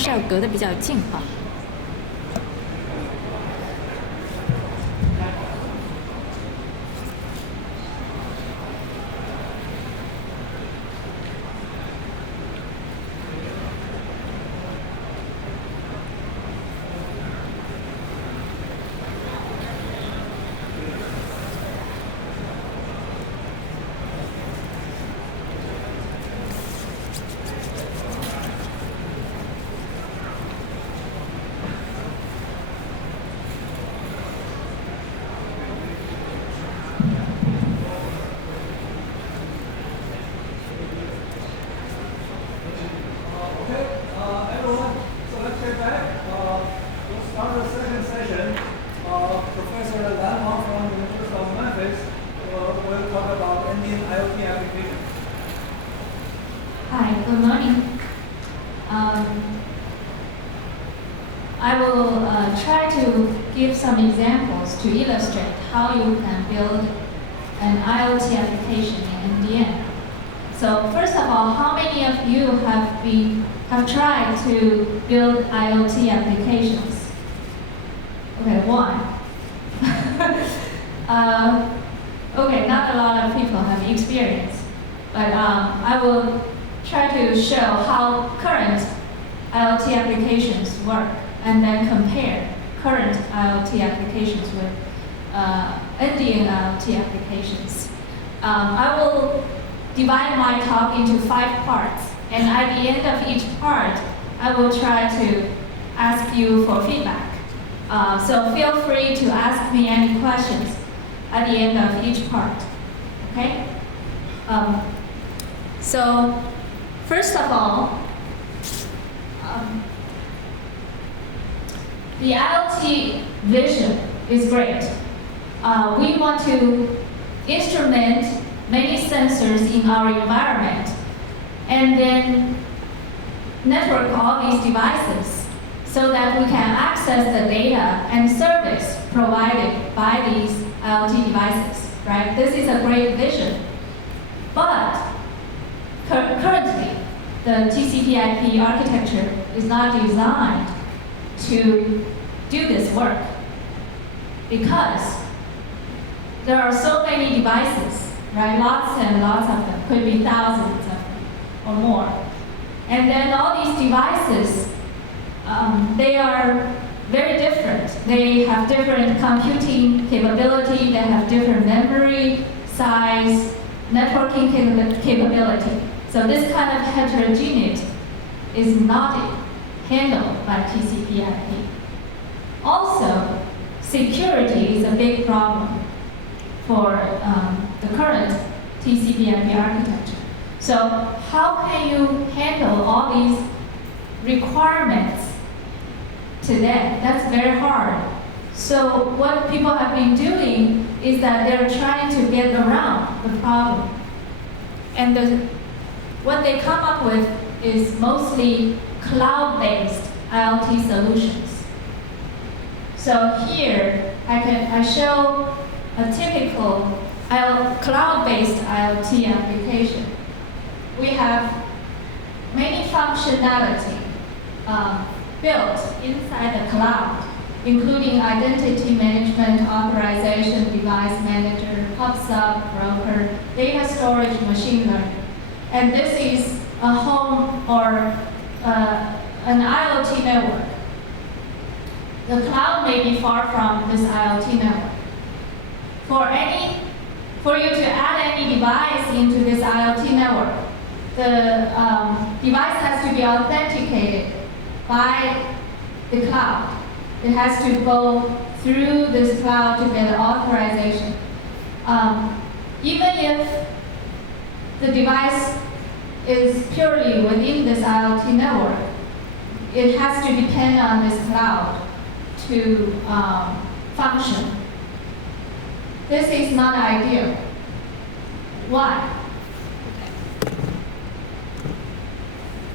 是要隔得比较近哈。IoT application. Hi, good morning. I will try to give some examples to illustrate how you can build an IoT application in NDN. So first of all, how many of you have tried to build IoT applications? Okay, one. Okay, not a lot of people have experience, but I will try to show how current IoT applications work and then compare current IoT applications with NDN IoT applications. I will divide my talk into 5 parts, and at the end of each part, I will try to ask you for feedback. So feel free to ask me any questions at the end of each part, okay? So first of all, the IoT vision is great. We want to instrument many sensors in our environment and then network all these devices so that we can access the data and service provided by these IoT devices, right? This is a great vision. But currently, the TCP/IP architecture is not designed to do this work because there are so many devices, right? Lots and lots of them, could be thousands of them or more. And then all these devices, they are very different. They have different computing capability, they have different memory, size, networking capability. So this kind of heterogeneity is not handled by TCP/IP. Also, security is a big problem for the current TCP/IP architecture. So how can you handle all these requirements today? That's very hard. So what people have been doing is that they're trying to get around the problem. And what they come up with is mostly cloud-based IoT solutions. So here, I show a typical cloud-based IoT application. We have many functionality built inside the cloud, including identity management, authorization, device manager, PubSub, broker, data storage, machine learning. And this is a home or an IoT network. The cloud may be far from this IoT network. For you to add any device into this IoT network, the device has to be authenticated by the cloud. It has to go through this cloud to get authorization. Even if the device is purely within this IoT network, it has to depend on this cloud to function. This is not ideal. Why?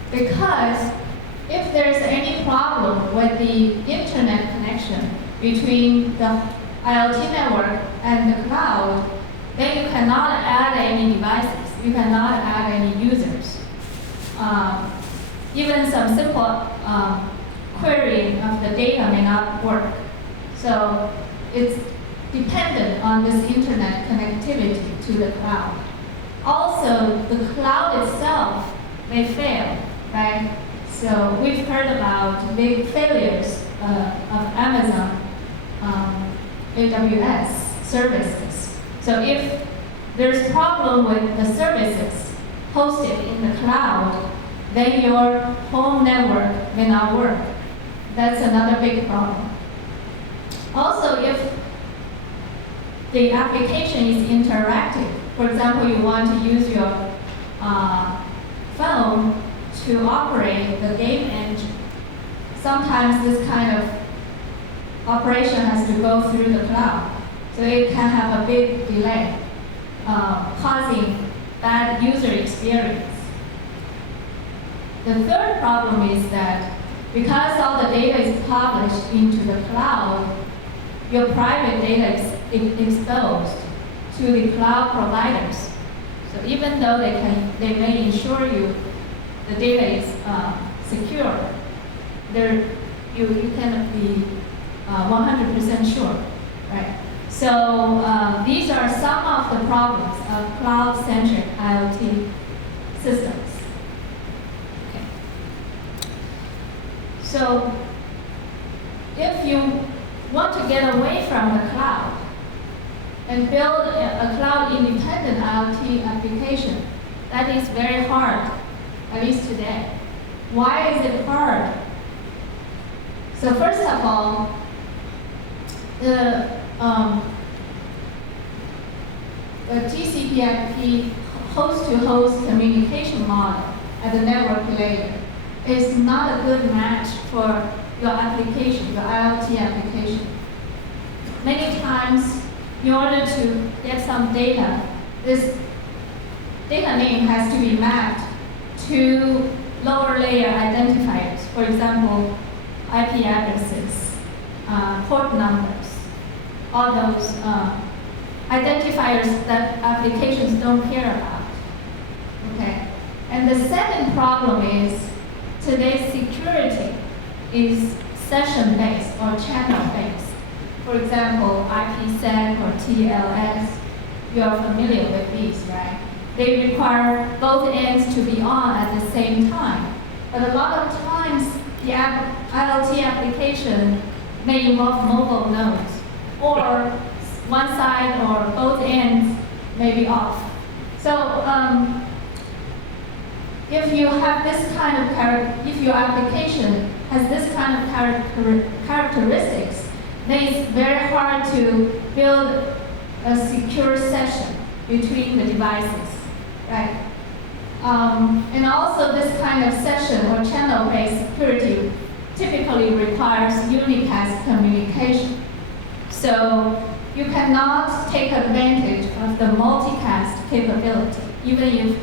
Because if there's any problem with the internet connection between the IoT network and the cloud, then you cannot add any devices. You cannot add any users. Even some simple querying of the data may not work. So it's dependent on this internet connectivity to the cloud. Also, the cloud itself may fail, right? So we've heard about big failures of Amazon AWS services. So if there's problem with the services hosted in the cloud, then your home network may not work. That's another big problem. Also, if the application is interactive, for example, you want to use your phone to operate the game engine, sometimes this kind of operation has to go through the cloud. So it can have a big delay, causing bad user experience. The third problem is that because all the data is published into the cloud, your private data is exposed to the cloud providers. So even though they may ensure you the data is secure, you cannot be 100% sure, right? So these are some of the problems of cloud-centric IoT systems. Okay. So if you want to get away from the cloud and build a cloud-independent IoT application, that is very hard, at least today. Why is it hard? So first of all, the TCP/IP host-to-host communication model at the network layer is not a good match for your application, your IoT application. Many times, in order to get some data, this data name has to be mapped to lower layer identifiers. For example, IP addresses, port numbers, all those identifiers that applications don't care about. Okay. And the second problem is today's security is session-based or channel-based. For example, IPsec or TLS, you are familiar with these, right? They require both ends to be on at the same time. But a lot of times, the IoT application may involve mobile nodes, or one side or both ends may be off. So if you have this kind of if your application has this kind of characteristics, then it's very hard to build a secure session between the devices, right? And also this kind of session or channel-based security typically requires unicast communication. So you cannot take advantage of the multicast capability, even if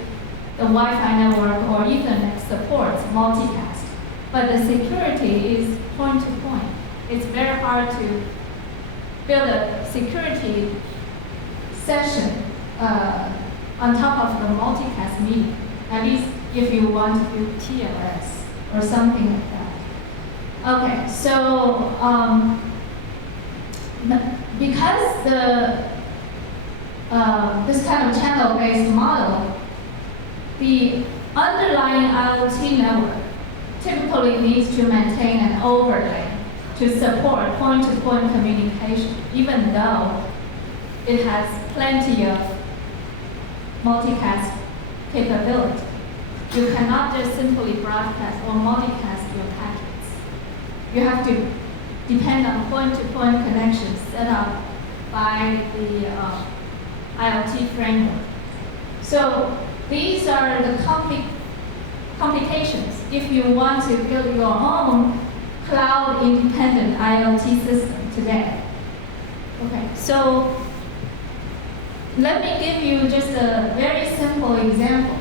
the Wi-Fi network or Ethernet supports multicast. But the security is point-to-point. It's very hard to build a security session on top of the multicast medium, at least if you want to do TLS or something like that. Okay, so because this kind of channel-based model, the underlying IoT network typically needs to maintain an overlay to support point-to-point communication, even though it has plenty of multicast capability. You cannot just simply broadcast or multicast your packets. You have to depend on point-to-point connections set up by the IoT framework. So these are the complications if you want to build your own cloud-independent IoT system today. Okay, so let me give you just a very simple example.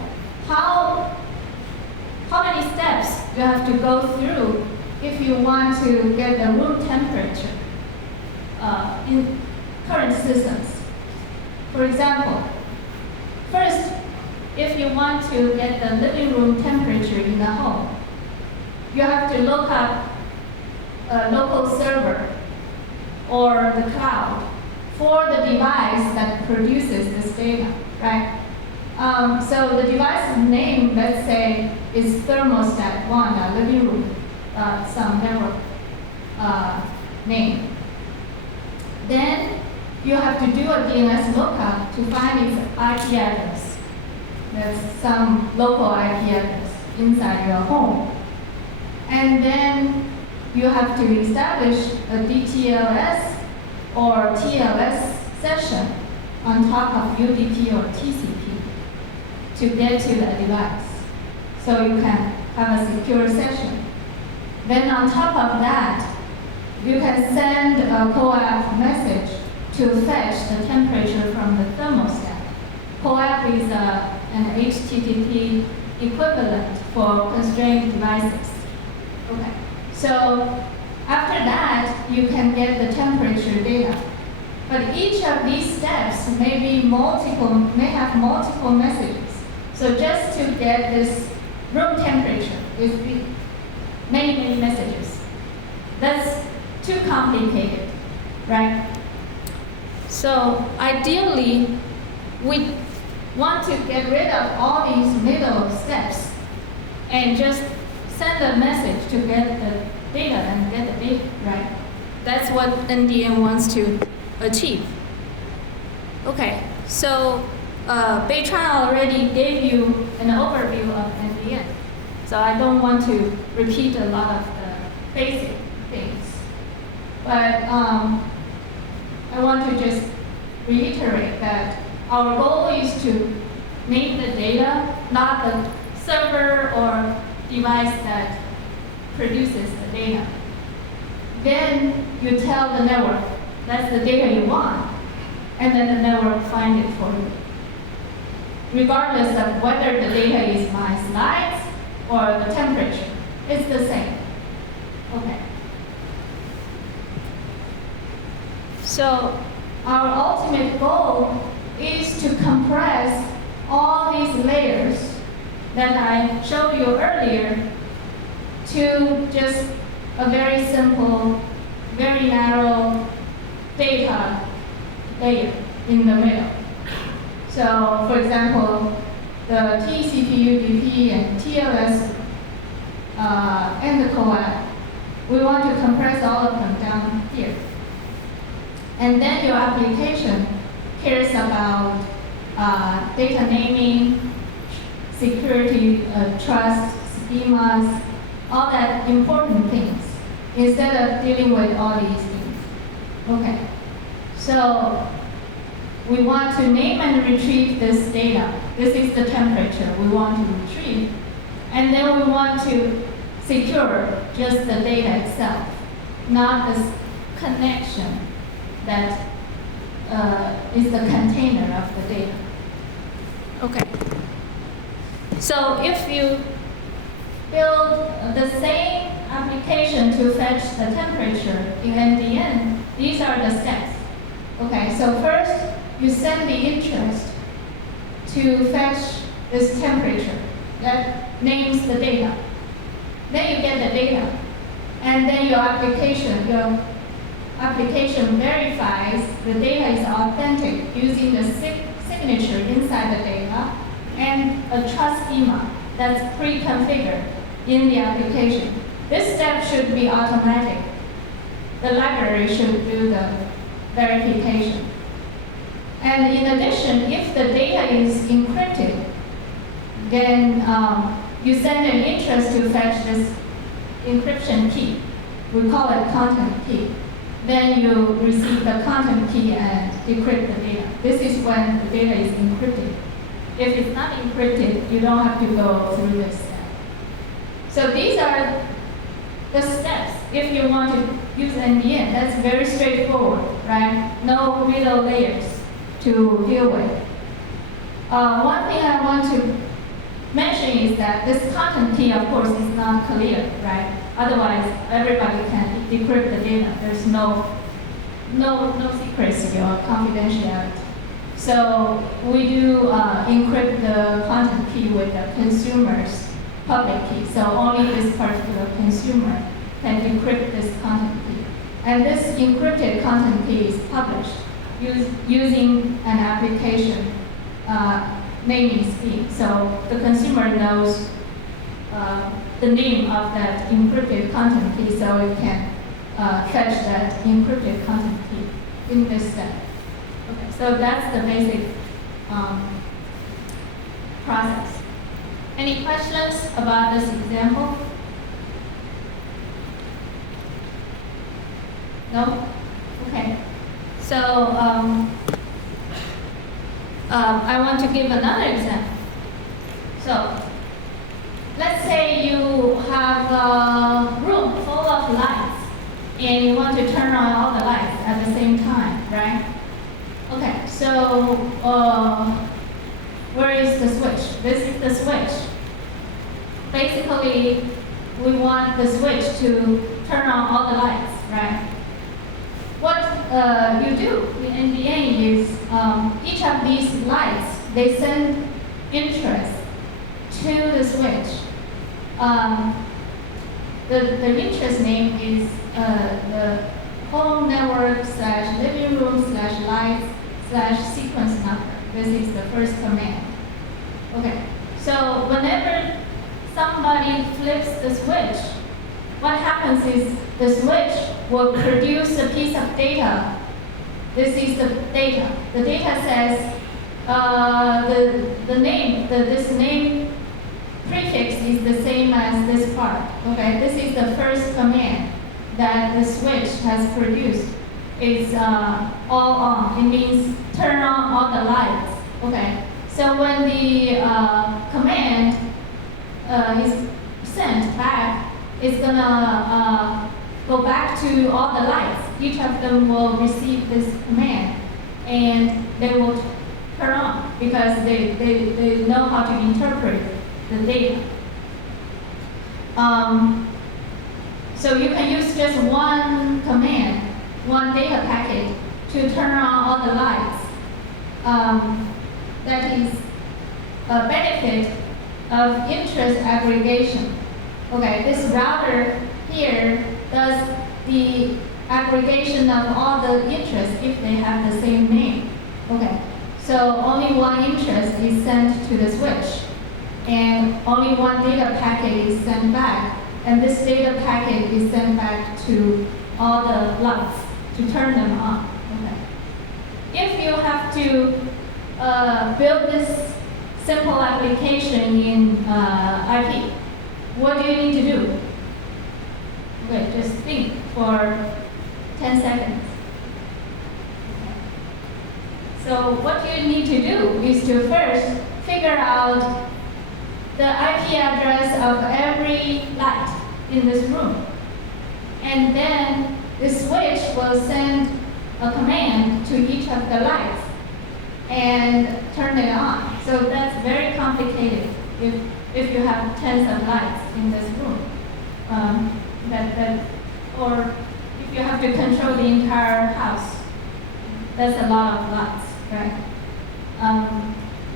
How many steps you have to go through if you want to get the room temperature in current systems. For example, first, if you want to get the living room temperature in the home, you have to look up a local server or the cloud for the device that produces this data, right? So the device name, let's say, is thermostat 1, living room, some network name. Then you have to do a DNS lookup to find its IP address. There's some local IP address inside your home. And then you have to establish a DTLS or TLS session on top of UDP or TCP to get to the device. So you can have a secure session. Then on top of that, you can send a CoAP message to fetch the temperature from the thermostat. CoAP is an HTTP equivalent for constrained devices. Okay. So after that, you can get the temperature data. But each of these steps may have multiple messages. So just to get this room temperature is many messages. That's too complicated, right? So ideally, we want to get rid of all these middle steps and just send a message to get the data and get the data, right? That's what NDN wants to achieve. Okay, so Beitran already gave you an overview of NDN, so I don't want to repeat a lot of the basic things. But I want to just reiterate that our goal is to make the data, not the server or device that produces the data. Then you tell the network, that's the data you want, and then the network finds it for you. Regardless of whether the data is my slides or the temperature, it's the same. Okay. So our ultimate goal is to compress all these layers that I showed you earlier to just a very simple, very narrow data layer in the middle. So for example, the TCP, UDP, and TLS and the CoAP, we want to compress all of them down here. And then your application cares about data naming, security, trust, schemas, all that important things, instead of dealing with all these things. Okay, so we want to name and retrieve this data. This is the temperature we want to retrieve. And then we want to secure just the data itself, not this connection that is the container of the data. Okay. So if you build the same application to fetch the temperature in NDN, these are the steps. Okay, so first you send the interest to fetch this temperature that names the data. Then you get the data, and then your application verifies the data is authentic using the signature inside the data and a trust schema that's pre-configured in the application. This step should be automatic. The library should do the verification. And in addition, if the data is encrypted, then you send an interest to fetch this encryption key. We call it content key. Then you receive the content key and decrypt the data. This is when the data is encrypted. If it's not encrypted, you don't have to go through this step. So these are the steps. If you want to use NDN, that's very straightforward, right? No middle layers to deal with. One thing I want to mention is that this content key, of course, is not clear, right? Otherwise, everybody can decrypt the data. There's no secrecy or confidentiality. So we do encrypt the content key with the consumer's public key. So only this particular consumer can decrypt this content key. And this encrypted content key is published using an application naming scheme. So the consumer knows the name of that encrypted content key, so it can fetch that encrypted content key in this step. Okay, so that's the basic process. Any questions about this example? No? Okay. So I want to give another example. So let's say you have a room full of lights and you want to turn on all the lights at the same time, right? Okay, so where is the switch? This is the switch. Basically, we want the switch to turn on all the lights, right? What you do in NDN is each of these lights, they send interest to the switch. The interest name is the home network / living room / lights / sequence number. This is the first command. Okay, so whenever somebody flips the switch, what happens is the switch will produce a piece of data. This is the data. The data says this name prefix is the same as this part. Okay, this is the first command that the switch has produced. It's all on. It means turn on all the lights. Okay, so when the command is sent back, it's gonna go back to all the lights. Each of them will receive this command, and they will turn on because they know how to interpret the data. So you can use just one command, one data packet to turn on all the lights. That is a benefit of interest aggregation. Okay, this router here does the aggregation of all the interests if they have the same name. Okay, so only one interest is sent to the switch, and only one data packet is sent back, and this data packet is sent back to all the lights to turn them on. Okay. If you have to build this simple application in IP, what do you need to do? Okay, just think for 10 seconds. Okay. So what you need to do is to first figure out the IP address of every light in this room. And then the switch will send a command to each of the lights and turn it on. So that's very complicated if you have tens of lights in this room. Or if you have to control the entire house, that's a lot of lights, right?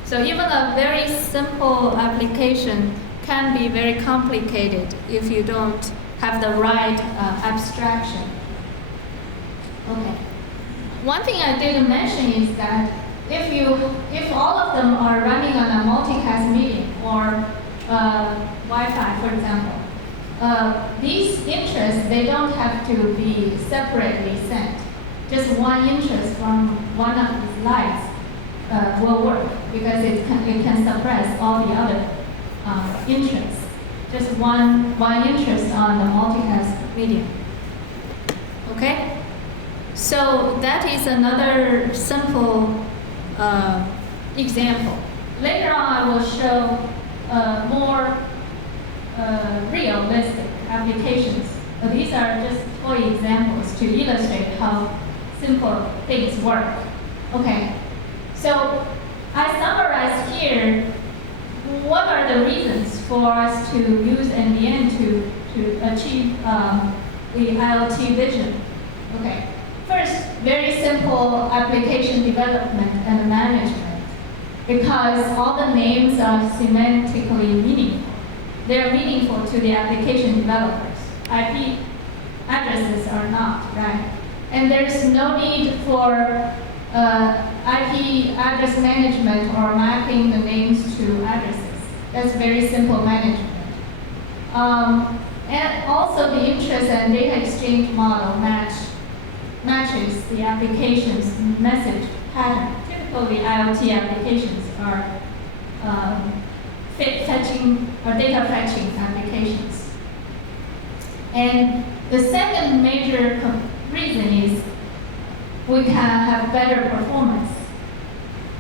So even a very simple application can be very complicated if you don't have the right abstraction. Okay. One thing I didn't mention is that if all of them are running on a multicast medium or Wi-Fi, for example, these interests, they don't have to be separately sent. Just one interest from one of these lights will work because it can suppress all the other interests. Just one interest on the multicast medium. Okay? So that is another simple example. Later on, I will show more realistic applications. But these are just toy examples to illustrate how simple things work. Okay, so I summarized here what are the reasons for us to use NDN to achieve the IoT vision. Okay, first, very simple application development and management, because all the names are semantically meaningful. they're meaningful to the application developers. IP addresses are not, right? And there's no need for IP address management or mapping the names to addresses. That's very simple management. And also the interest and data exchange model matches the application's message pattern. Typically, IoT applications are fetching or data fetching applications. And the second major reason is we can have better performance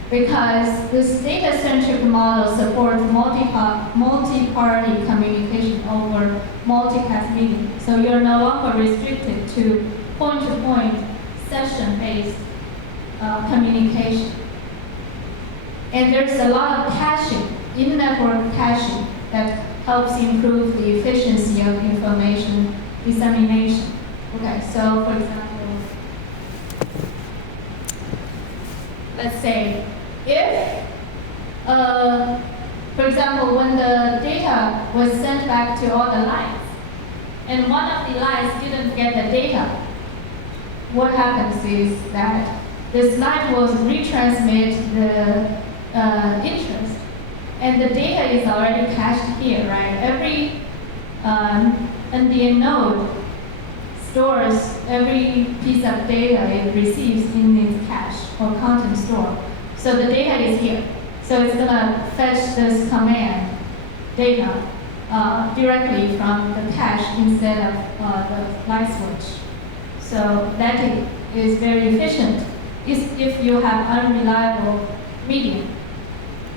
because this data-centric model supports multi-party communication over multicast media. So you're no longer restricted to point-to-point session-based communication. And there's a lot of caching, in-network caching, that helps improve the efficiency of information dissemination. Okay, so for example, let's say if, for example, when the data was sent back to all the lines, and one of the lines didn't get the data, what happens is that this line will retransmit the interest, and the data is already cached here, right? Every NDN node stores every piece of data it receives in its cache or content store. So the data is here. So it's gonna fetch this command data directly from the cache instead of the light switch. So that is very efficient if you have unreliable medium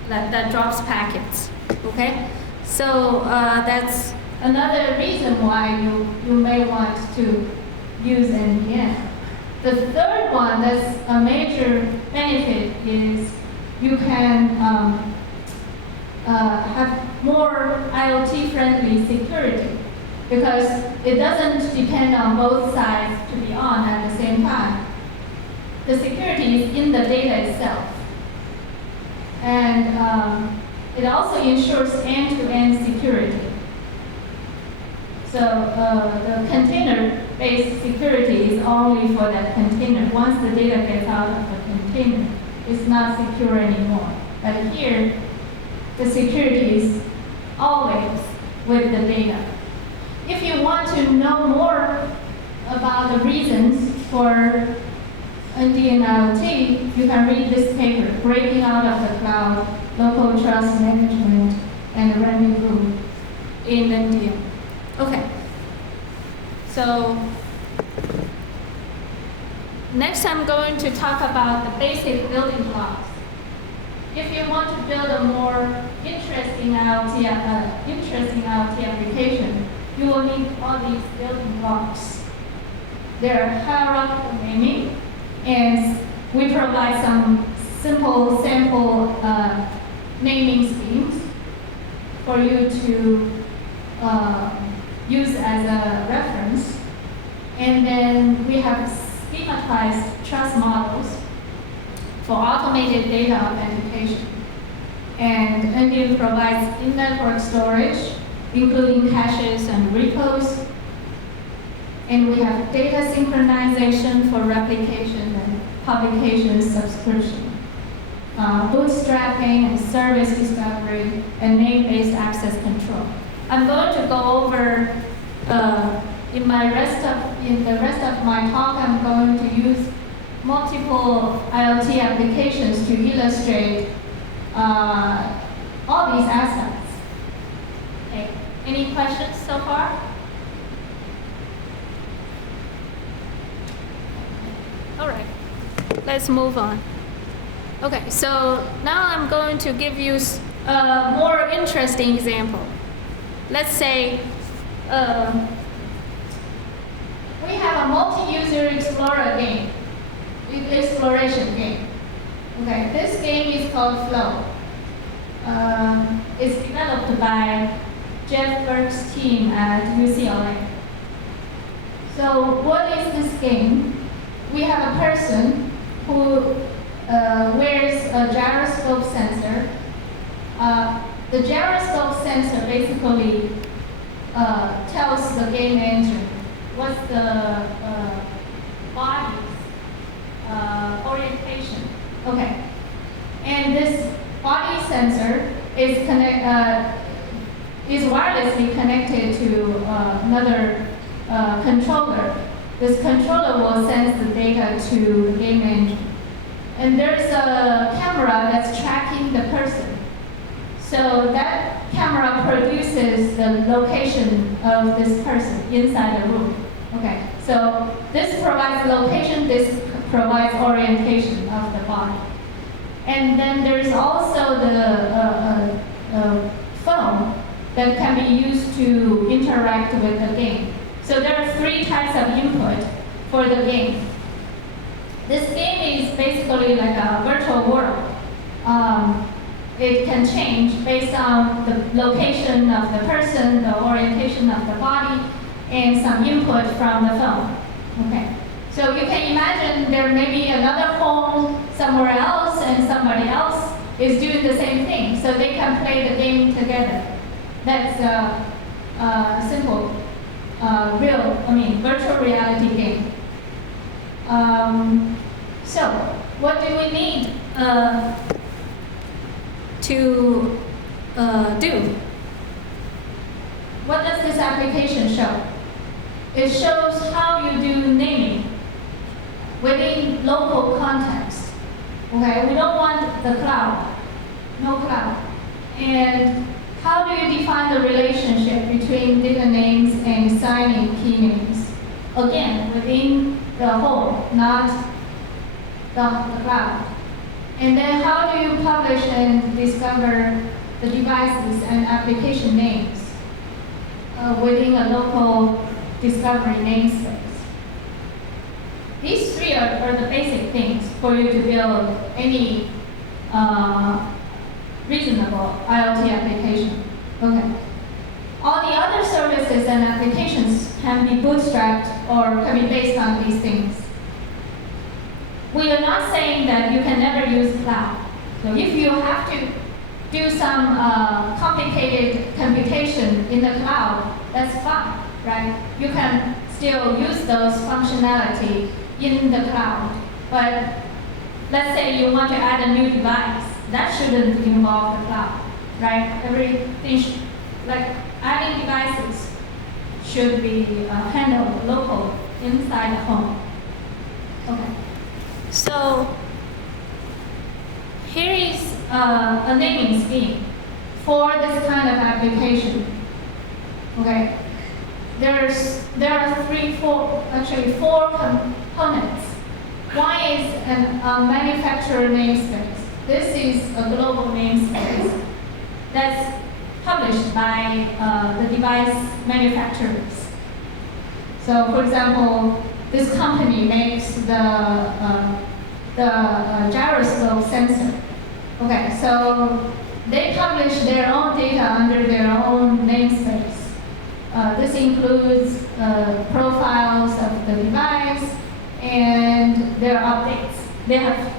that drops packets, okay? So that's another reason why you may want to use NDN. The third one that's a major benefit is you can have more IoT-friendly security because it doesn't depend on both sides to be on at the same time. The security is in the data itself. And it also ensures end-to-end security. So the container-based security is only for that container. Once the data gets out of the container, it's not secure anymore. But here, the security is always with the data. If you want to know more about the reasons for NDN IoT, you can read this paper, Breaking Out of the Cloud, Local Trust Management, and Running Room in NDN. Okay, so next I'm going to talk about the basic building blocks. If you want to build a more interesting IoT application, you will need all these building blocks. They're hierarchical naming, and we provide some simple sample naming schemes for you to use as a reference. And then we have schematized trust models for automated data authentication. And NDN provides in-network storage, including caches and repos. And we have data synchronization for replication and publication subscription, bootstrapping and service discovery, and name-based access control. I'm going to go over in the rest of my talk. I'm going to use multiple IoT applications to illustrate all these aspects. Okay. Any questions so far? All right. Let's move on. Okay. So now I'm going to give you a more interesting example. Let's say we have a multi-user exploration game. Okay, this game is called Flow. It's developed by Jeff Berg's team at UCLA. So what is this game? We have a person who wears a gyroscope sensor. The gyroscope sensor basically tells the game engine what's the body's orientation. Okay, and this body sensor is wirelessly connected to another controller. This controller will send the data to the game engine. And there's a camera that's tracking the person. So that camera produces the location of this person inside the room. Okay, so this provides location, this provides orientation of the body. And then there's also the phone that can be used to interact with the game. So there are 3 types of input for the game. This game is basically like a virtual world. It can change based on the location of the person, the orientation of the body, and some input from the phone. Okay. So you can imagine there may be another phone somewhere else and somebody else is doing the same thing. So they can play the game together. That's a simple, virtual reality game. So what do we need to do? What does this application show? It shows how you do naming within local context. Okay, we don't want the cloud, no cloud. And how do you define the relationship between data names and signing key names? Again, within the home, not the cloud. And then how do you publish and discover the devices and application names within a local discovery namespace? These 3 are the basic things for you to build any reasonable IoT application. Okay. All the other services and applications can be bootstrapped or can be based on these things. We are not saying that you can never use cloud. So if you have to do some complicated computation in the cloud, that's fine, right? You can still use those functionality in the cloud. But let's say you want to add a new device, that shouldn't involve the cloud, right? Everything, like adding devices, should be handled local inside the home. Okay. So here is a naming scheme for this kind of application. Okay. There are 4 components. One is a manufacturer namespace. This is a global namespace that's published by the device manufacturers. So, for example, this company makes the gyroscope sensor. Okay, so they publish their own data under their own namespace. This includes profiles of the device and their updates. They have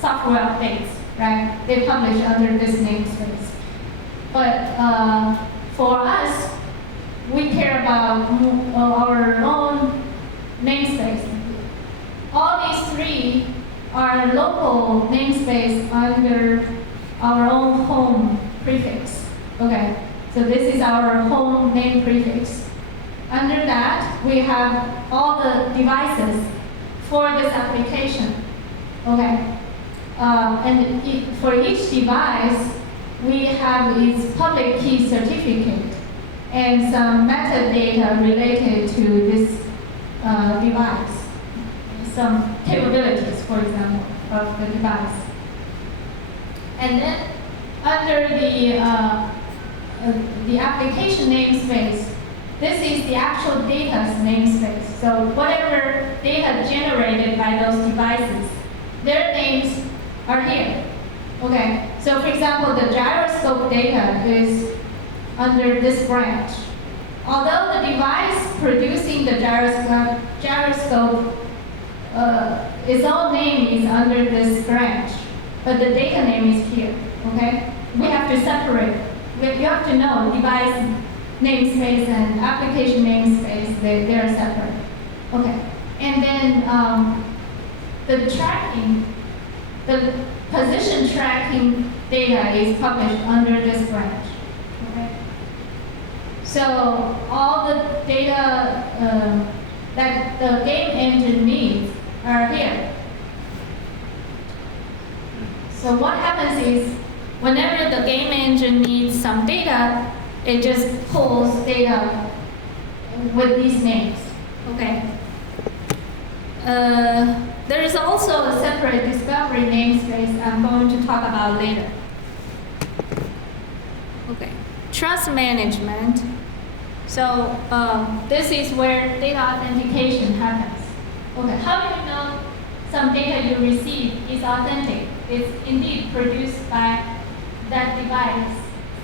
software updates, right? They publish under this namespace. But for us, we care about our own namespace. All these 3 are local namespace under our own home prefix. Okay, so this is our home name prefix. Under that, we have all the devices for this application. Okay, and for each device, we have its public key certificate and some metadata related to this device. Some capabilities, for example, of the device. And then under the application namespace, this is the actual data's namespace. So whatever data generated by those devices, their names are here. Okay, so for example, the gyroscope data is under this branch. Although the device producing the gyroscope, its own name is under this branch, but the data name is here, okay? We have to separate you have to know device namespace and application namespace, they are separate. Okay, and then the tracking, the position tracking data is published under this branch. Okay, so all the data that the game engine needs are here. So what happens is, whenever the game engine needs some data, it just pulls data with these names. Okay. There is also a separate discovery namespace I'm going to talk about later. Okay. Trust management. So this is where data authentication happens. Okay. How do you know some data you receive is authentic? It's indeed produced by that device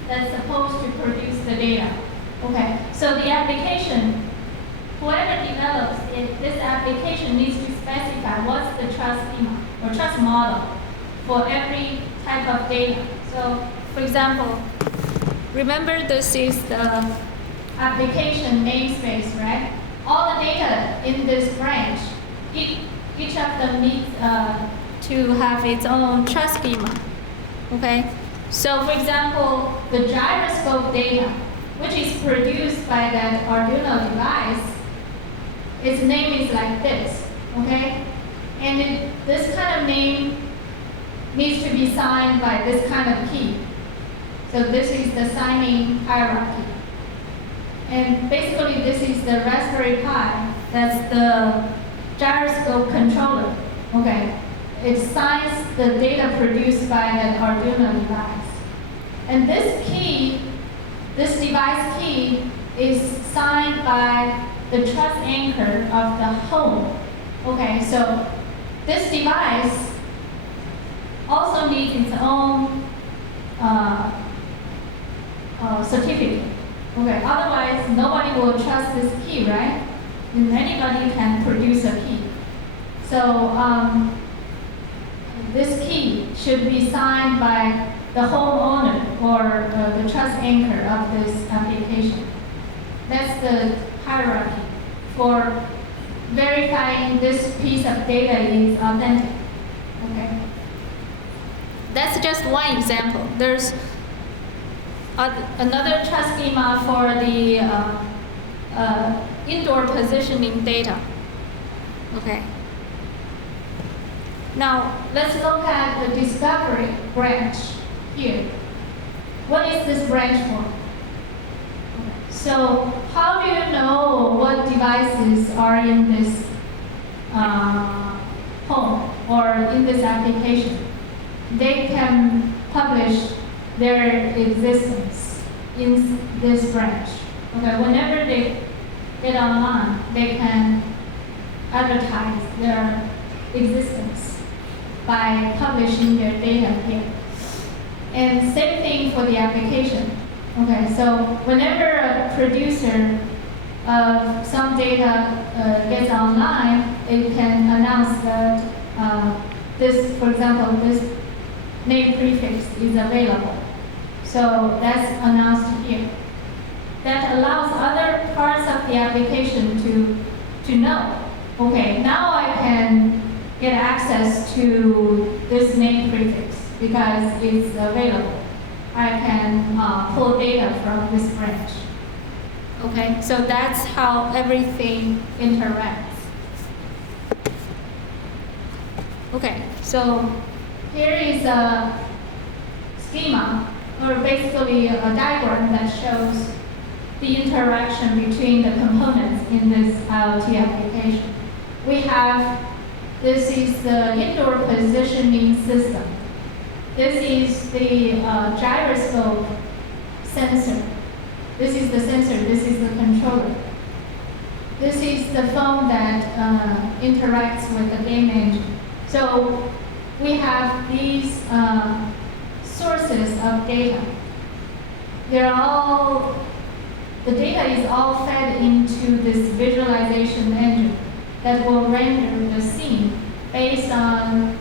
that's supposed to produce the data. Okay, so the application, whoever develops it, this application needs to specify what's the trust schema or trust model for every type of data. So, for example, remember this is the application namespace, right? All the data in this branch, each of them needs to have its own trust schema. Okay, so for example, the gyroscope data, which is produced by that Arduino device, its name is like this. Okay, and this kind of name needs to be signed by this kind of key. So this is the signing hierarchy. And basically this is the Raspberry Pi. That's the gyroscope controller. Okay, it signs the data produced by that Arduino device. And this key, this device key, is signed by the trust anchor of the home. Okay, so this device also needs its own certificate. Okay, otherwise nobody will trust this key, right? And anybody can produce a key. So this key should be signed by the homeowner or the trust anchor of this application. That's the hierarchy for verifying this piece of data is authentic. Okay. That's just one example. There's another trust schema for the indoor positioning data. Okay. Now let's look at the discovery branch here. What is this branch for? So how do you know what devices are in this home or in this application? They can publish their existence in this branch. Okay, whenever they get online, they can advertise their existence by publishing their data here. And same thing for the application. Okay, so whenever a producer of some data gets online, it can announce that this, for example, this name prefix is available. So that's announced here. That allows other parts of the application to know, okay, now I can get access to this name prefix because it's available. I can pull data from this branch. Okay, so that's how everything interacts. Okay, so here is a schema, or basically a diagram that shows the interaction between the components in this IoT application. We have, this is the indoor positioning system. This is the gyroscope sensor. This is the sensor, this is the controller. This is the phone that interacts with the game engine. So we have these sources of data. The data is all fed into this visualization engine that will render the scene based on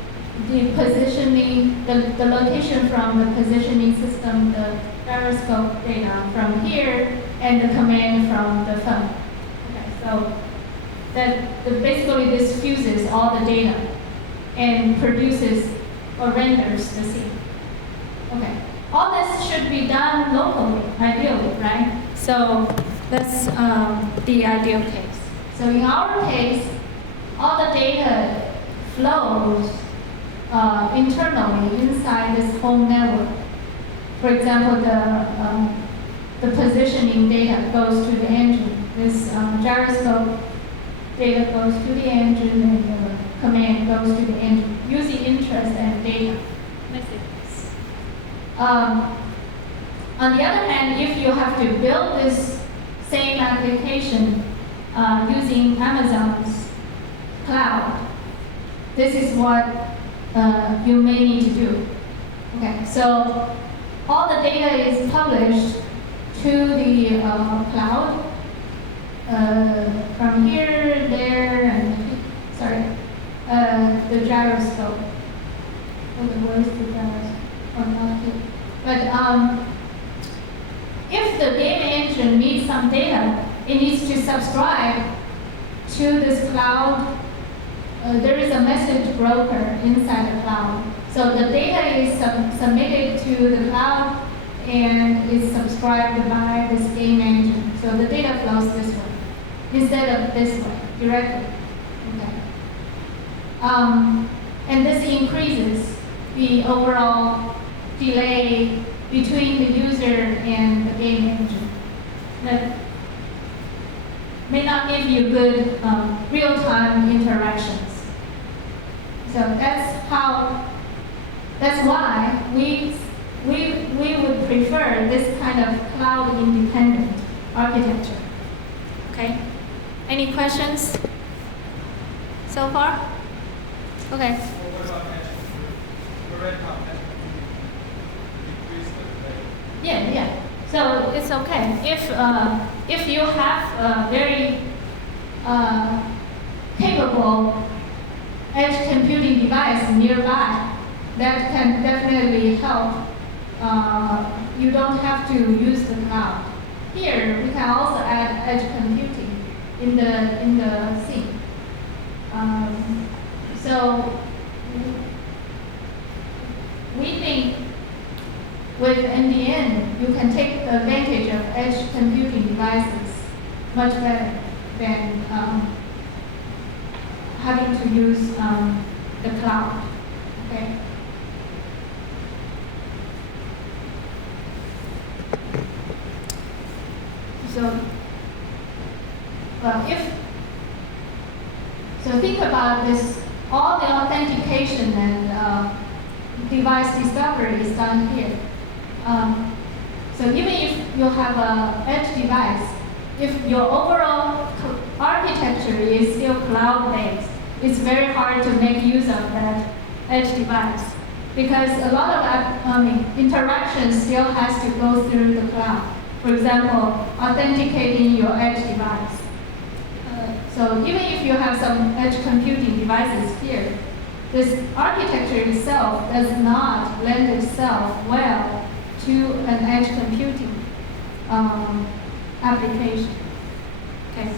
the positioning the location from the positioning system, the gyroscope data from here, and the command from the phone. Okay, so basically this fuses all the data and produces or renders the scene. Okay, all this should be done locally, ideally, right? So that's the ideal case. So in our case, all the data flows internally inside this home network. For example, the positioning data goes to the engine. This gyroscope data goes to the engine, and the command goes to the engine using interest and data messages. On the other hand, if you have to build this same application using Amazon's cloud, this is what you may need to do. Okay, so all the data is published to the cloud from here, there, and the gyroscope. Okay, where's the gyroscope? Oh, not here. But if the game engine needs some data, it needs to subscribe to this cloud. There is a message broker inside the cloud. So the data is submitted to the cloud and is subscribed by this game engine. So the data flows this way instead of this way, directly. Okay. And this increases the overall delay between the user and the game engine. That may not give you good real-time interactions. So that's why we would prefer this kind of cloud-independent architecture. Okay. Any questions so far? Okay. What about edge computing? For red top edge computing, decrease the delay. Yeah. So it's okay if you have a very capable edge computing device nearby, that can definitely help. You don't have to use the cloud. Here we can also add edge computing in the scene. So we think with NDN you can take advantage of edge computing devices much better than having to use the cloud. Okay. So, think about this. All the authentication and device discovery is done here. So even if you have an edge device, if your overall architecture is still cloud-based, it's very hard to make use of that edge device because a lot of interactions still has to go through the cloud. For example, authenticating your edge device. So even if you have some edge computing devices here, this architecture itself does not lend itself well to an edge computing application. Okay.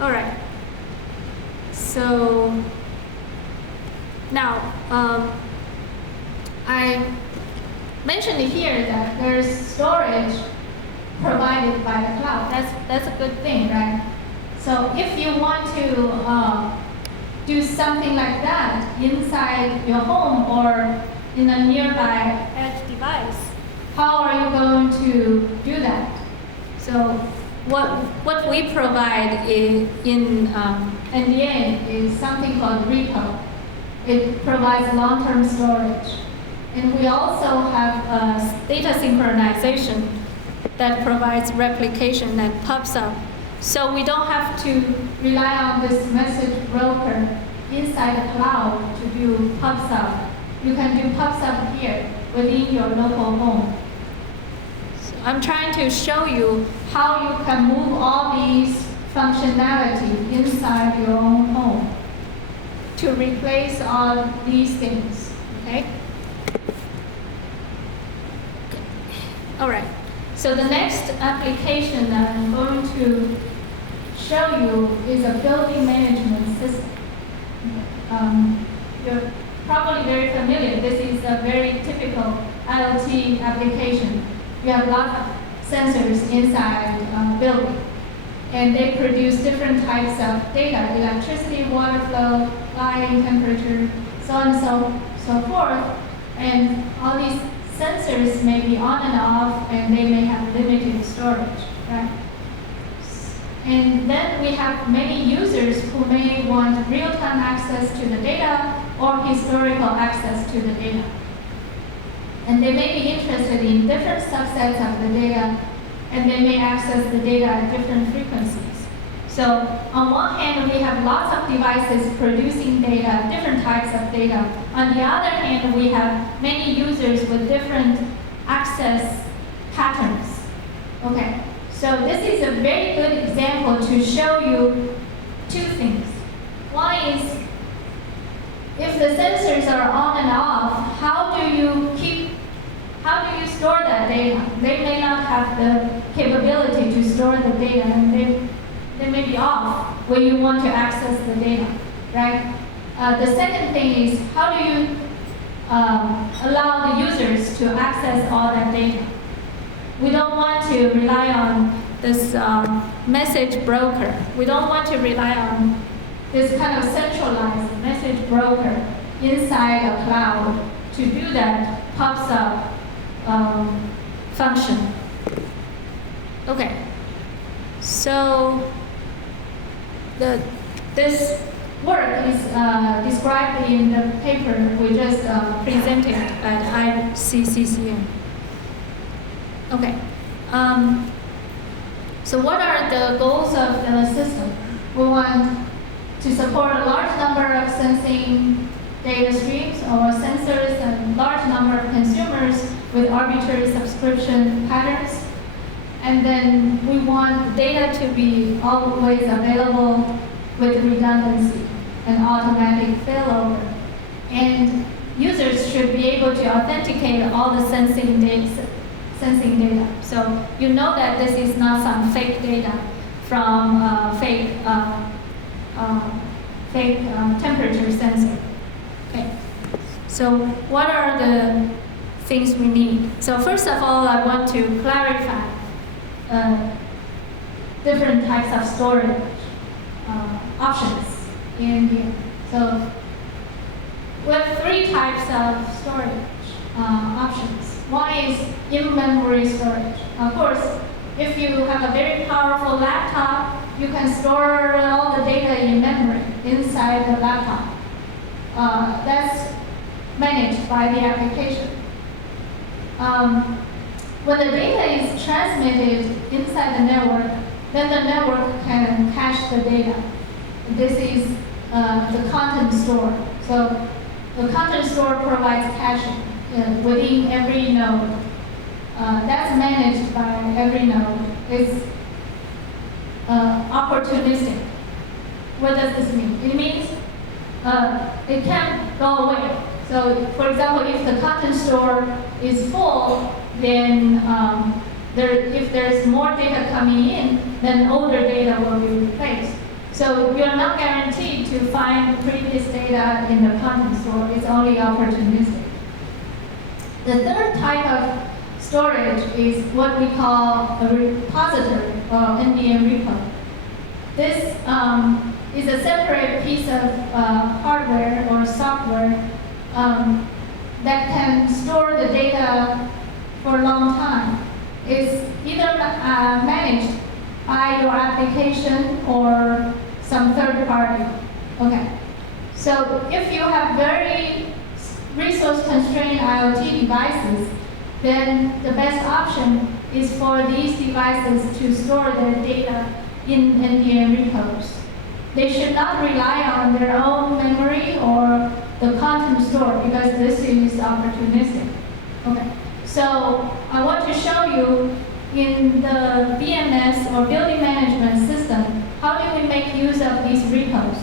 All right. So now I mentioned here that there's storage provided by the cloud. That's a good thing, right? So if you want to do something like that inside your home or in a nearby edge device, how are you going to do that? So what we provide in NDN is something called repo. It provides long-term storage. And we also have data synchronization that provides replication and pops up. So we don't have to rely on this message broker inside the cloud to do pops up. You can do pops up here within your local home. So I'm trying to show you how you can move all these functionality inside your own home. to replace all these things, okay? All right, so the next application that I'm going to show you is a building management system. You're probably very familiar. This is a very typical IoT application. You have lots of sensors inside a building, and they produce different types of data: electricity, water flow, lighting, temperature, so on and so forth. And all these sensors may be on and off, and they may have limited storage, right? And then we have many users who may want real-time access to the data or historical access to the data. And they may be interested in different subsets of the data, and they may access the data at different frequencies. So on one hand, we have lots of devices producing data, different types of data. On the other hand, we have many users with different access patterns. Okay, so this is a very good example to show you two things. One is, if the sensors are on and off, how do you store that data? They may not have the capability to store the data, and they may be off when you want to access the data, right? The second thing is, how do you allow the users to access all that data? We don't want to rely on this message broker. We don't want to rely on this kind of centralized message broker inside a cloud to do that pops up function. Okay, so this work is described in the paper we just presented at ICCCM. Okay, so what are the goals of the system? We want to support a large number of sensing data streams or sensors and large number of consumers with arbitrary subscription patterns. And then we want data to be always available with redundancy and automatic failover. And users should be able to authenticate all the sensing data. So you know that this is not some fake data from fake temperature sensor. Okay. So what are the things we need? So first of all, I want to clarify different types of storage options in here. So we have three types of storage options. One is in-memory storage. Of course, if you have a very powerful laptop, you can store all the data in memory inside the laptop. That's managed by the application. When the data is transmitted inside the network, then the network can cache the data. This is the content store. So the content store provides caching within every node. That's managed by every node. It's opportunistic. What does this mean? It means it can't go away. So, for example, if the content store is full, then if there's more data coming in, then older data will be replaced. So you're not guaranteed to find previous data in the content store. It's only opportunistic. The third type of storage is what we call a repository or NDN repo. This is a separate piece of hardware or software that can store the data for a long time. It's either managed by your application or some third party. Okay. So if you have very resource-constrained IoT devices, then the best option is for these devices to store their data in NDN repos. They should not rely on their own memory or the content store because this is opportunistic. Okay, so I want to show you in the BMS or building management system, how do we make use of these repos?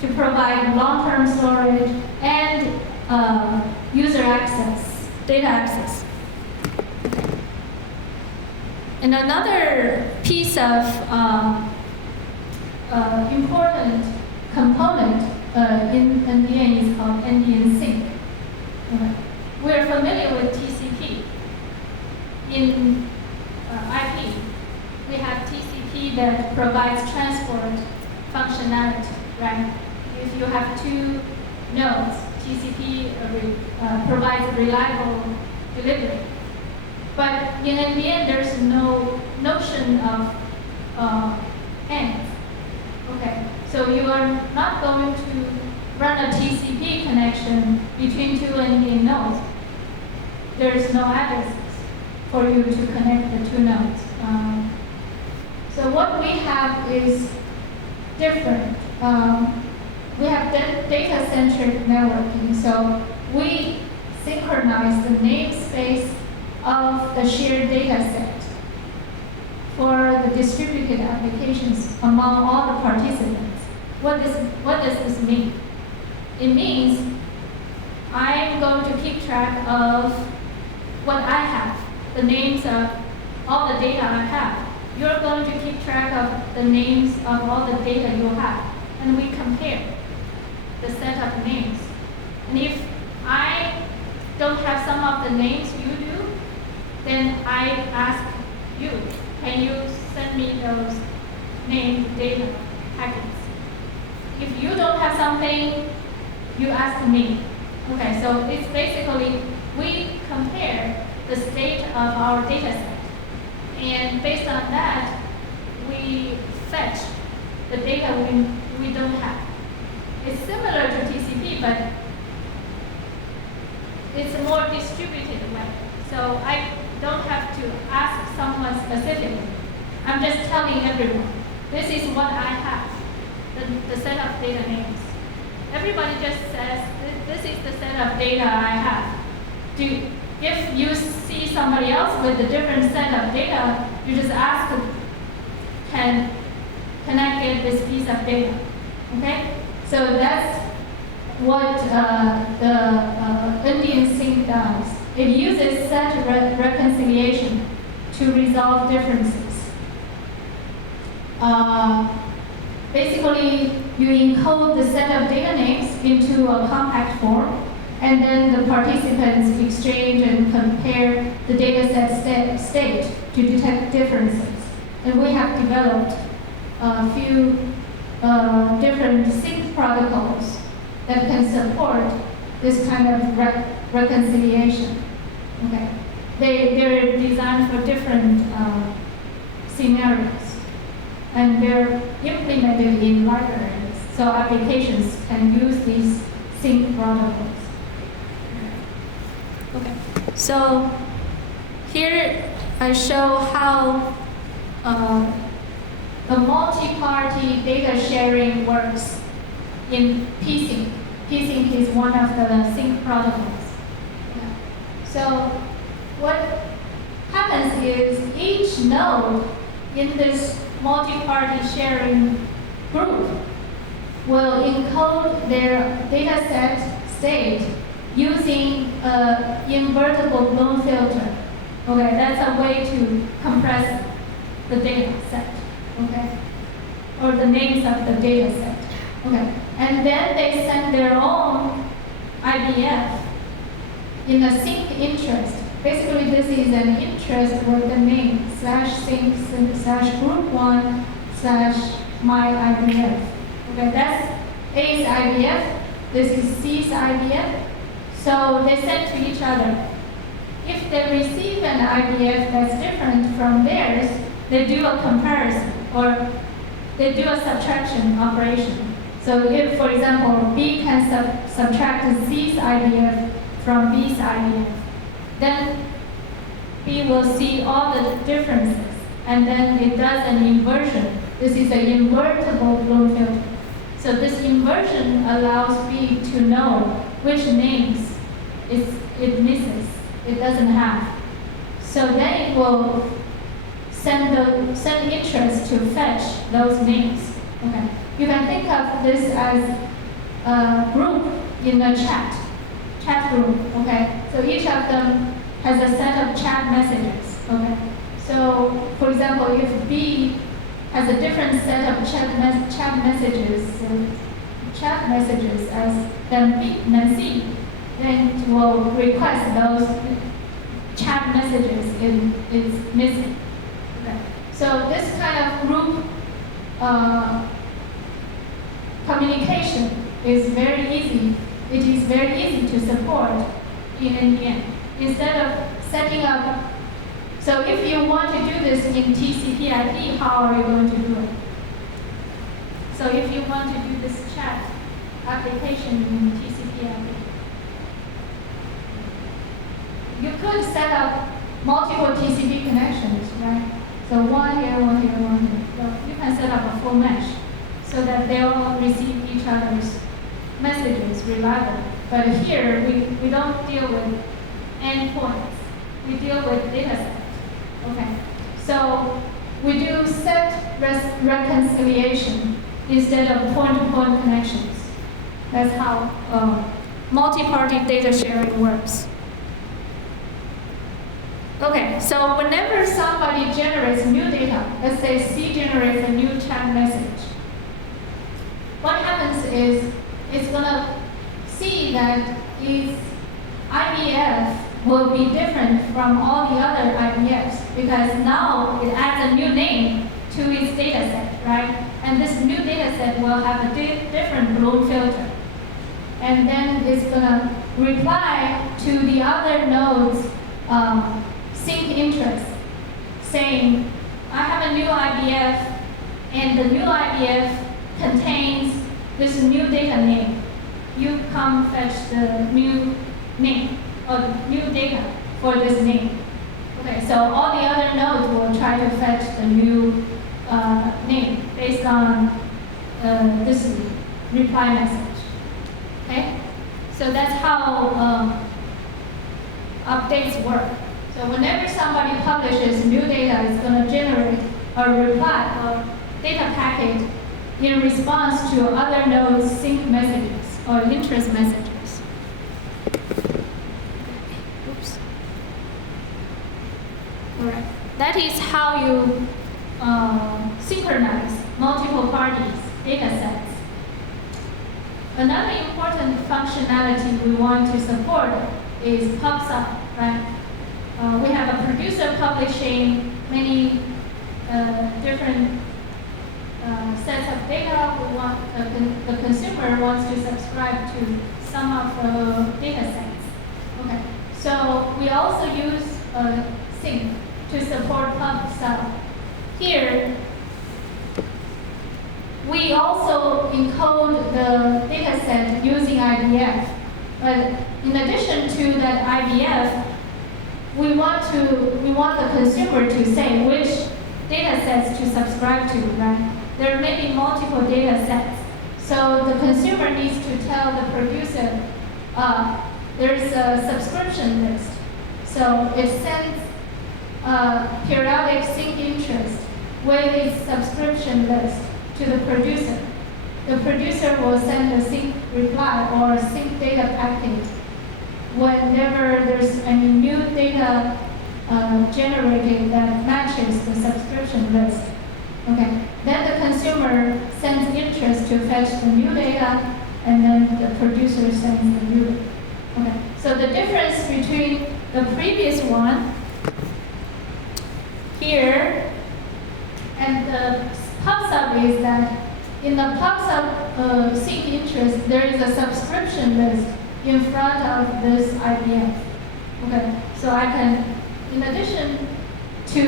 to provide long-term storage and user access, data access. And another piece of important component in NDN is called NDN sync. We're familiar with TCP. In IP, we have TCP that provides transport functionality, right? If you have two nodes, TCP provides reliable delivery. But in NDN, there's no notion of ends. Okay, so you are not going to run a TCP connection between two NDN nodes. There is no addresses for you to connect the two nodes. So what we have is different. We have data-centric networking, so we synchronize the namespace of the shared data set for the distributed applications among all the participants. What does this mean? It means I'm going to keep track of what I have, the names of all the data I have. You're going to keep track of the names of all the data you have, and we compare the set of names. And if I don't have some of the names you do, then I ask you, can you send me those named data packets? If you don't have something, you ask me. Okay, so it's basically, we compare the state of our data set. And based on that, we fetch the data we don't have. It's similar to TCP, but it's a more distributed way. So I don't have to ask someone specifically. I'm just telling everyone, this is what I have, the set of data names. Everybody just says, this is the set of data I have. If you see somebody else with a different set of data, you just ask, can I get this piece of data? Okay? So that's what the NDN sync does. It uses set reconciliation to resolve differences. Basically, you encode the set of data names into a compact form, and then the participants exchange and compare the data set state to detect differences. And we have developed a few different sync protocols that can support this kind of reconciliation. Okay, they're designed for different scenarios, and they're implemented in libraries, so applications can use these sync protocols. Okay, so here I show how the multi-party data sharing works in psync. Psync is one of the sync protocols. Yeah. So what happens is each node in this multi-party sharing group will encode their data set state using an invertible Bloom filter. Okay, that's a way to compress the data set. Okay, or the names of the data set. Okay, and then they send their own IDF in a sync interest. Basically, this is an interest with the name /sync/group1/my IDF. Okay, that's A's IDF. This is C's IDF. So they send to each other. If they receive an IDF that's different from theirs, they do a comparison or they do a subtraction operation. So if, for example, B can subtract C's IDF from B's IDF, then B will see all the differences, and then it does an inversion. This is an invertible Bloom filter. So this inversion allows B to know which names it misses, it doesn't have. So then it will send interest to fetch those names. Okay. You can think of this as group in a chat room, okay? So each of them has a set of chat messages, okay? So, for example, if B has a different set of chat messages as than C, then it will request those chat messages is missing. Okay. So this kind of group communication is very easy. It is very easy to support in NDN. Instead of setting up, so if you want to do this in TCP/IP, how are you going to do it? So if you want to do this chat application in TCP/IP, you could set up multiple TCP connections, right? So one here, one here, one here. Well, you can set up a full mesh so that they all receive each other's messages reliably. But here, we don't deal with endpoints. We deal with data sets. Okay. So we do set reconciliation instead of point-to-point connections. That's how multi-party data sharing works. Okay, so whenever somebody generates new data, let's say C generates a new chat message, what happens is it's going to see that its IBF will be different from all the other IBFs because now it adds a new name to its data set, right? And this new data set will have a different Bloom filter. And then it's going to reply to the other nodes' sync interest, saying, I have a new IBF, and the new IBF contains this new data name. You come fetch the new name, or new data for this name. Okay, so all the other nodes will try to fetch the new name based on this reply message. Okay, so that's how updates work. So whenever somebody publishes new data, it's going to generate a reply or data packet in response to other nodes' sync messages or interest messages. Oops. All right. That is how you synchronize multiple parties' data sets. Another important functionality we want to support is PubSub, right? We have a producer publishing many different sets of data. We want the consumer wants to subscribe to some of the data sets. Okay, so we also use sync to support PubSub. Here, we also encode the data set using IBF. But in addition to that IBF, we want the consumer to say which data sets to subscribe to, right? There may be multiple data sets. So the consumer needs to tell the producer, there's a subscription list. So it sends periodic sync interest with its subscription list to the producer. The producer will send a sync reply or a sync data packet whenever there's any new data generated that matches the subscription list. Okay. Then the consumer sends interest to fetch the new data, and then the producer sends the new data. Okay. So the difference between the previous one here and the PubSub is that in the PubSub sync interest, there is a subscription list in front of this IBF. Okay, so I can, in addition to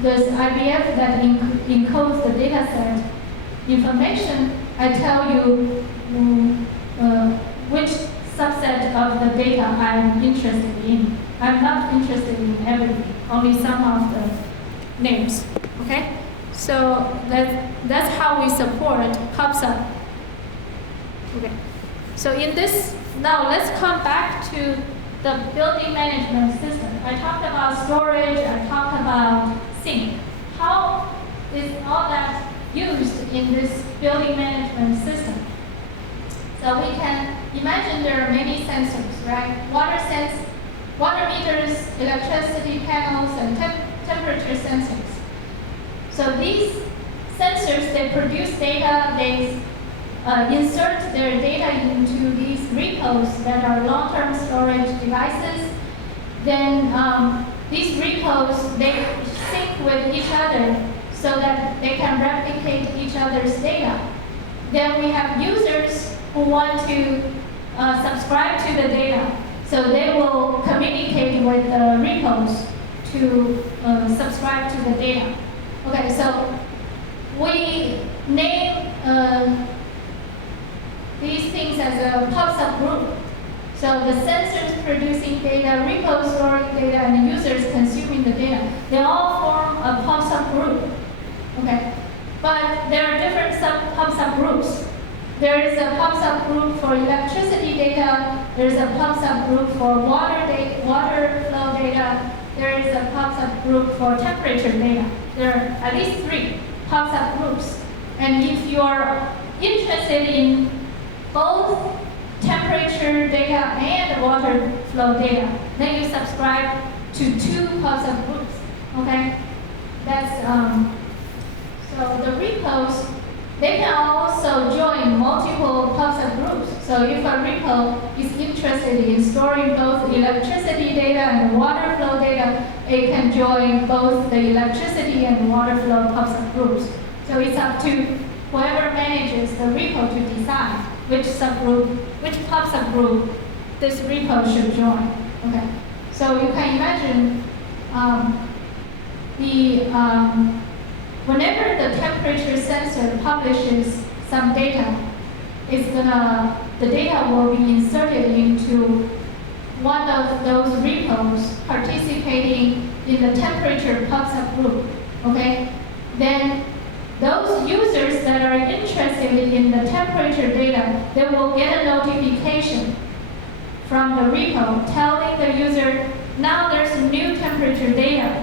this IBF that encodes the data set information, I tell you which subset of the data I'm interested in. I'm not interested in everything, only some of the names. Okay, so that's how we support PubSub. Okay, so in this. Now let's come back to the building management system. I talked about storage, I talked about sync. How is all that used in this building management system? So we can imagine there are many sensors, right? Water meters, electricity panels, and temperature sensors. So these sensors, they produce data, they insert their data into these repos that are long-term storage devices. Then these repos, they sync with each other so that they can replicate each other's data. Then we have users who want to subscribe to the data. So they will communicate with the repos to subscribe to the data. Okay, so we name these things as a pub/sub group. So the sensors producing data, repos storing data, and the users consuming the data, they all form a pub/sub group. Okay, but there are different pub/sub groups. There is a pub/sub group for electricity data. There is a pub/sub group for water flow data. There is a pub/sub group for temperature data. There are at least 3 pub/sub groups. And if you are interested in both temperature data and water flow data, then you subscribe to 2 pub/sub groups. Okay, that's so the repos. They can also join multiple pub/sub groups. So if a repo is interested in storing both electricity data and water flow data, it can join both the electricity and water flow pub/sub groups. So it's up to whoever manages the repo to decide which pub/sub group this repo should join. Okay. So you can imagine whenever the temperature sensor publishes some data, the data will be inserted into one of those repos participating in the temperature pub/sub group. Okay? Then those users that are interested in the temperature data, they will get a notification from the repo telling the user, now there's new temperature data.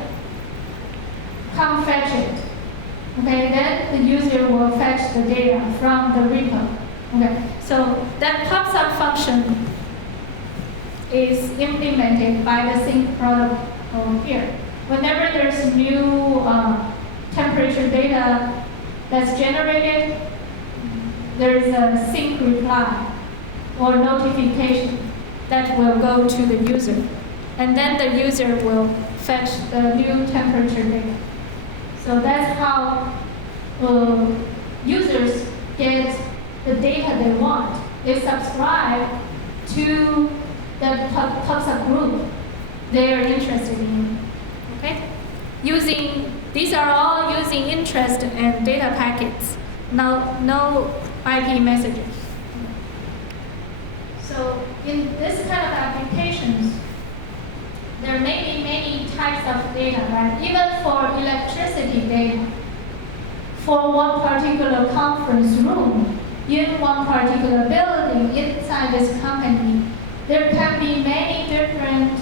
Come fetch it. Okay, then the user will fetch the data from the repo. Okay, so that pub/sub function is implemented by the sync protocol here. Whenever there's new temperature data that's generated, there's a sync reply or notification that will go to the user. And then the user will fetch the new temperature data. So that's how users get the data they want. They subscribe to the pub/sub group they are interested in. Okay? These are all using interest and data packets. No IP messages. So in this kind of applications, there may be many types of data, right? Even for electricity data, for one particular conference room, in one particular building, inside this company, there can be many different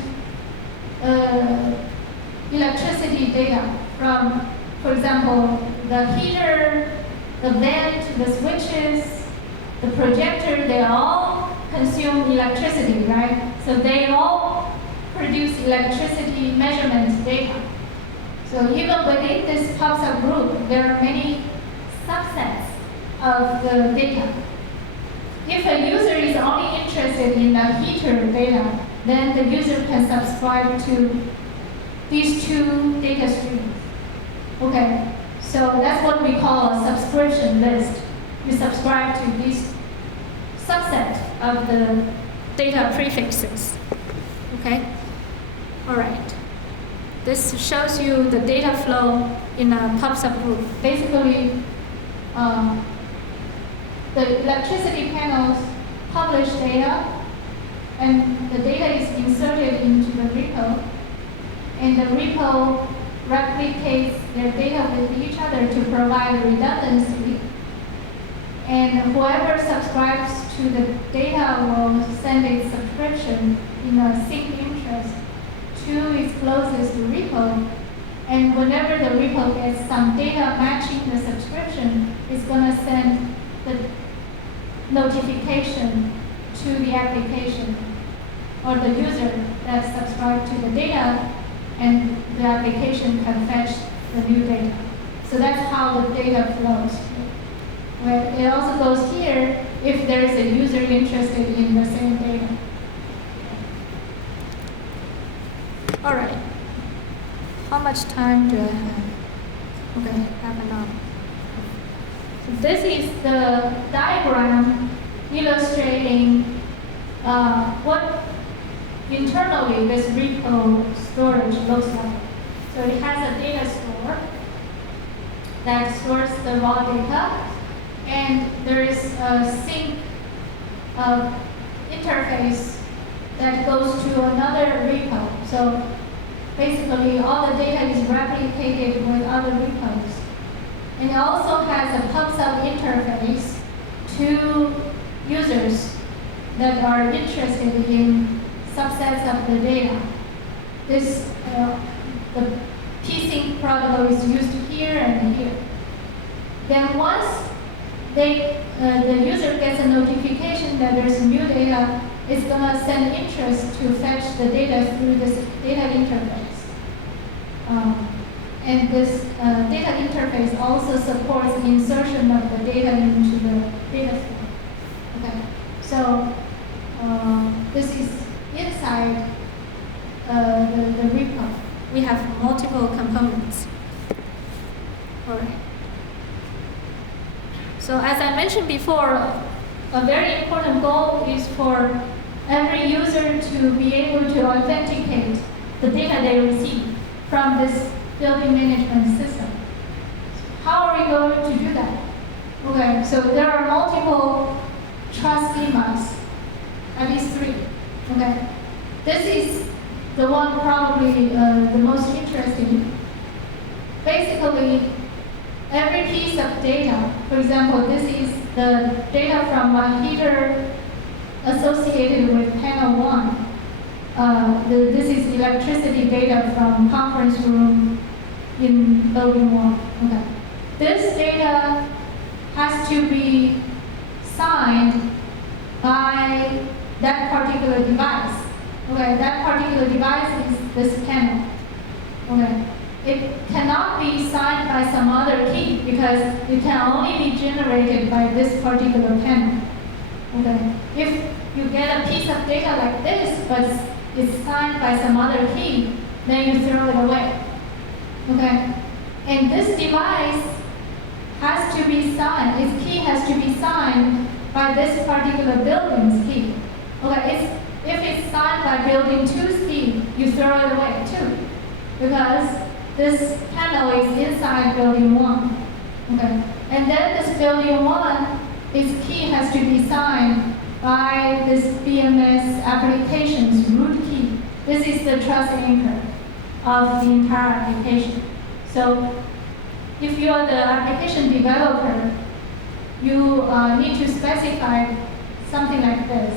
electricity data from, for example, the heater, the vent, the switches, the projector, they all consume electricity, right? So they all produce electricity measurement data. So even within this pub/sub group, there are many subsets of the data. If a user is only interested in the heater data, then the user can subscribe to these 2 data streams. Okay, so that's what we call a subscription list. You subscribe to these subset of the data prefixes. Okay? All right. This shows you the data flow in a pub/sub group. Basically, the electricity panels publish data, and the data is inserted into the repo, and the repo replicates their data with each other to provide redundancy. And whoever subscribes to the data will send its subscription in a sync interest to its closest repo. And whenever the repo gets some data matching the subscription, it's going to send notification to the application or the user that subscribed to the data, and the application can fetch the new data. So that's how the data flows. Well, it also goes here if there is a user interested in the same data. All right. How much time do I have? Okay, half an hour. So this is the diagram illustrating what internally this repo storage looks like. So it has a data store that stores the raw data, and there is a sync interface that goes to another repo. So basically, all the data is replicated with other repos. And it also has a pub/sub interface to users that are interested in subsets of the data. This, the psync protocol is used here and here. Then once the user gets a notification that there's new data, it's going to send interest to fetch the data through this data interface. And this data interface also supports insertion of the data into the data store. Okay, so this is inside the repo. We have multiple components. All right. So as I mentioned before, a very important goal is for every user to be able to authenticate the data they receive from this building management system. How are we going to do that? Okay, so there are multiple trust schemas, at least 3. Okay, this is the one probably the most interesting. Basically, every piece of data, for example, this is the data from a heater associated with panel 1. This is electricity data from conference room in building 1. Okay. This data has to be signed by that particular device. Okay, that particular device is this panel. Okay. It cannot be signed by some other key because it can only be generated by this particular panel. Okay. If you get a piece of data like this, but it's signed by some other key, then you throw it away. Okay? And this device has to be signed, its key has to be signed by this particular building's key. Okay, if it's signed by building 2's key, you throw it away too. Because this panel is inside building 1. Okay? And then this building 1, its key has to be signed by this BMS application's root key. This is the trust anchor of the entire application. So if you are the application developer, you need to specify something like this,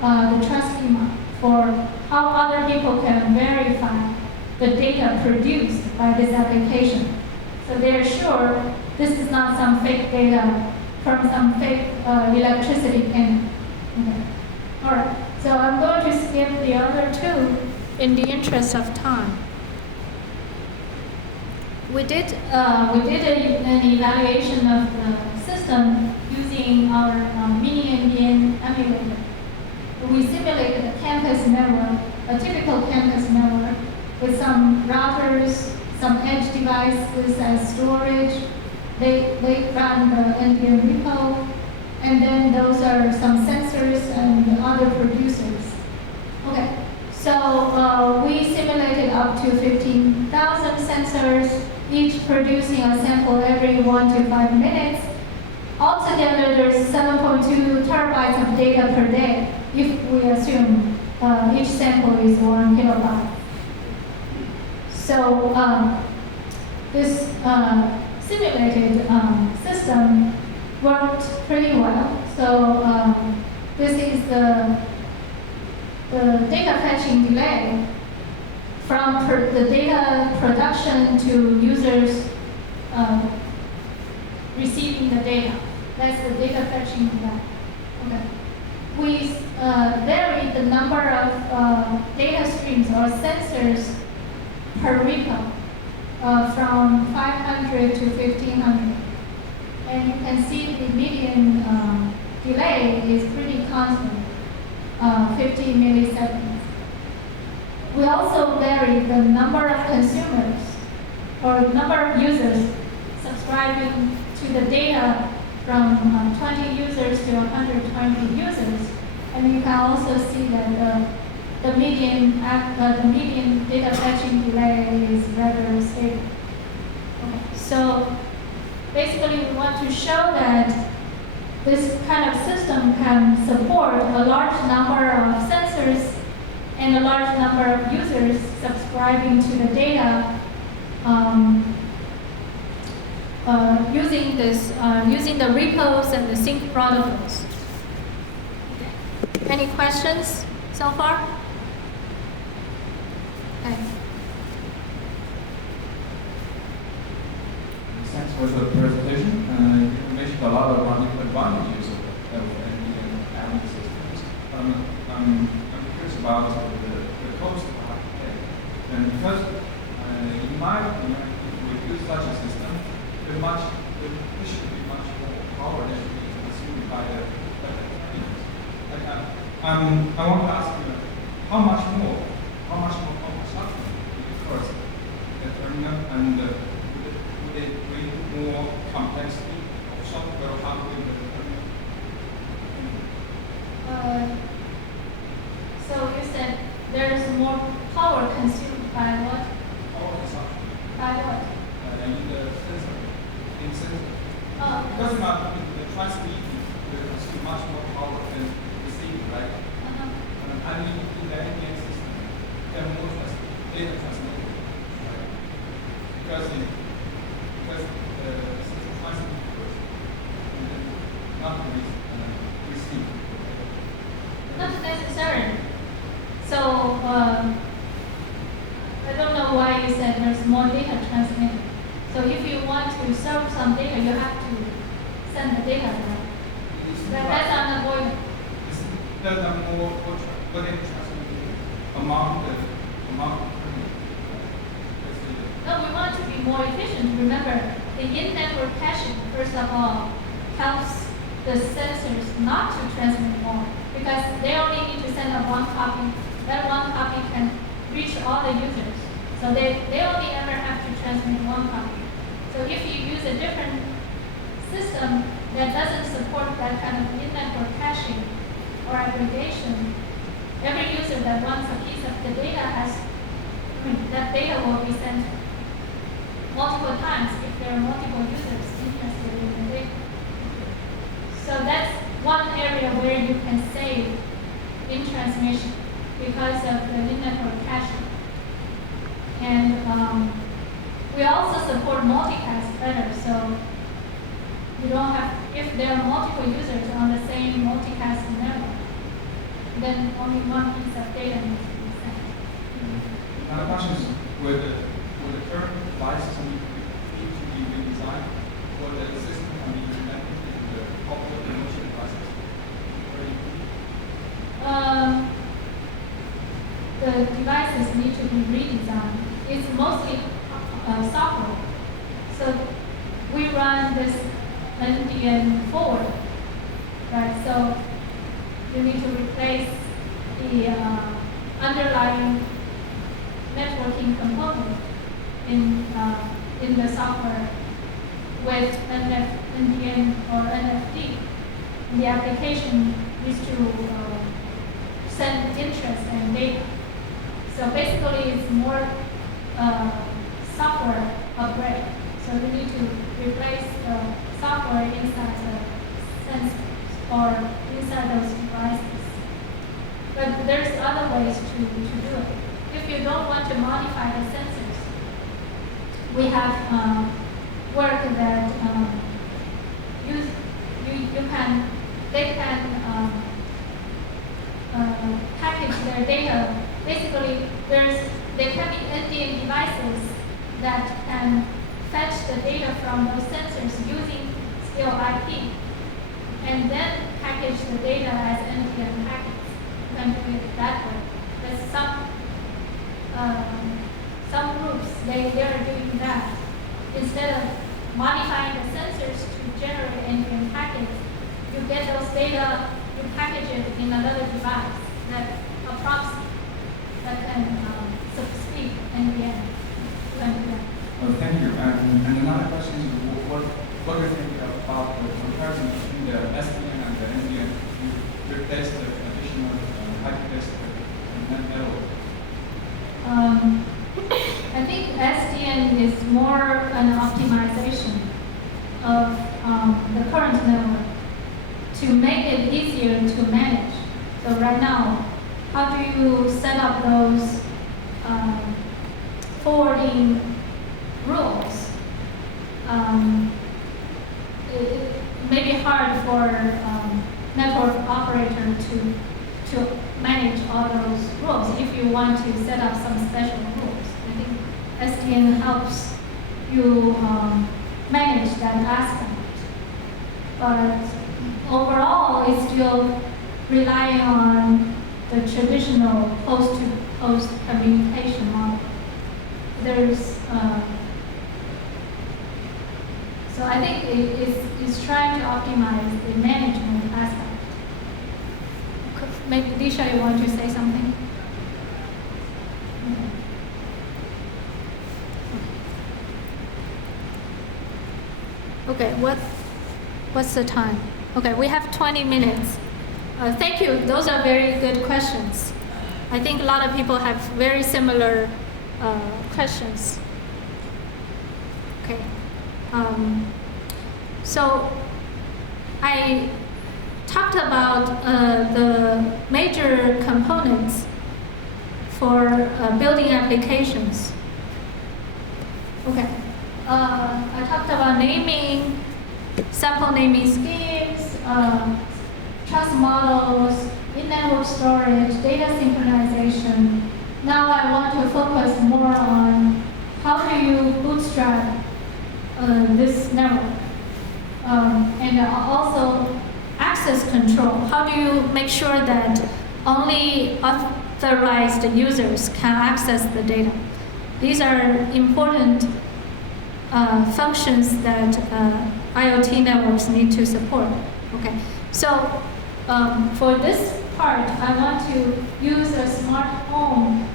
the trust schema, for how other people can verify the data produced by this application. So they're sure this is not some fake data from some fake electricity panel. Okay. All right, so I'm going to skip the other 2 in the interest of time. We did an evaluation of the system using our mini NDN emulator. We simulated a campus network, a typical campus network, with some routers, some edge devices as storage. They run the NDN repo, and then those are some sensors and other producers. Okay, so we simulated up to 15,000 sensors, each producing a sample every 1 to 5 minutes. Altogether, there's 7.2 terabytes of data per day, if we assume each sample is 1 kilobyte. So this simulated system worked pretty well. So this is the data fetching delay from the data production to users receiving the data. That's the data fetching delay. we vary the number of data streams or sensors per repo from 500 to 1500. And you can see the median delay is pretty constant, 50 milliseconds. We also vary the number of consumers or number of users subscribing to the data from 20 users to 120 users. And you can also see that the median data fetching delay is rather stable. Okay. So basically, we want to show that this kind of system can support a large number of sensors and a large number of users subscribing to the data using the repos and the sync protocols. Any questions so far? Okay. Thanks for the presentation. You mentioned a lot of advantages of NDN IoT systems. I'm curious about the cost part. And because in my opinion, if we use such a system, there should be much more power that should be consumed by the I want to ask you, how much more power consumption first the terminal, and would it bring more complexity of software hardware in the terminal? So you said there's more power consumed by what? Power consumption. By what? In the sensor. Oh. Because the transmitting will consume much more power than receiving, right? I mean, in the NDN system, there are more data transmitted, right? Because the system transmits first, and then not receive. Not necessarily. So I don't know why you said there's more data transmitted. So if you want to serve some data, you have to send the data, right? That's unavoidable. There are more data transmitted among the terminals. No, we want to be more efficient. Remember, the in-network caching, first of all, helps the sensors not to transmit more because they only need to send one copy. That one copy can reach all the users. So they only ever have to transmit one copy. So if you use a different system that doesn't support that kind of in-network caching or aggregation, every user that wants a piece of the data that data will be sent multiple times if there are multiple users interested in the data. So that's one area where you can save in transmission because of the in-network caching. And we also support multicast better, so you don't have, if there are multiple users on the same multicast network, then only one piece of data needs to be sent. My question is, would the current devices need to be redesigned, or the system can be implemented in the popular commercial devices? The devices need to be redesigned. It's mostly software. So we run this NDN forward, right? So you need to replace the underlying networking component in the software with NDN or NFT. The application needs to send interest and data. So basically, it's more software upgrade. So you need to replace the software inside the sensors or inside those devices. But there's other ways to do it. If you don't want to modify the sensors, we have work that they can package their data. Basically, there can be NDN devices that can fetch the data from those sensors using still IP. and then package the data as NDN packets. You can do it that way. There's some groups, they are doing that. Instead of modifying the sensors to generate NDN packets, you get those data, you package it in another device that can speak NDN. Well, thank you. And another question is, what do you think about the comparison between the SDN and the NDN to replace the additional hypertext network? I think SDN is more an optimization of the current network to make it easier to manage. So right now, how do you set up those forwarding rules? It may be hard for network operator to manage all those rules if you want to set up some special rules. I think SDN helps you manage that aspect. But overall, it's still relying on the traditional post-to-post communication model. So I think it's trying to optimize the management aspect. Maybe Disha, you want to say something? Okay, what's the time? Okay, we have 20 minutes. Thank you. Those are very good questions. I think a lot of people have very similar questions. Okay. So I talked about the major components for building applications. Okay. I talked about naming, sample naming schemes, trust models, in-network storage, data synchronization. Now I want to focus more on how do you bootstrap this network. And also access control. How do you make sure that only authorized users can access the data? These are important functions that IoT networks need to support. Okay, so for this part, I want to use a smart home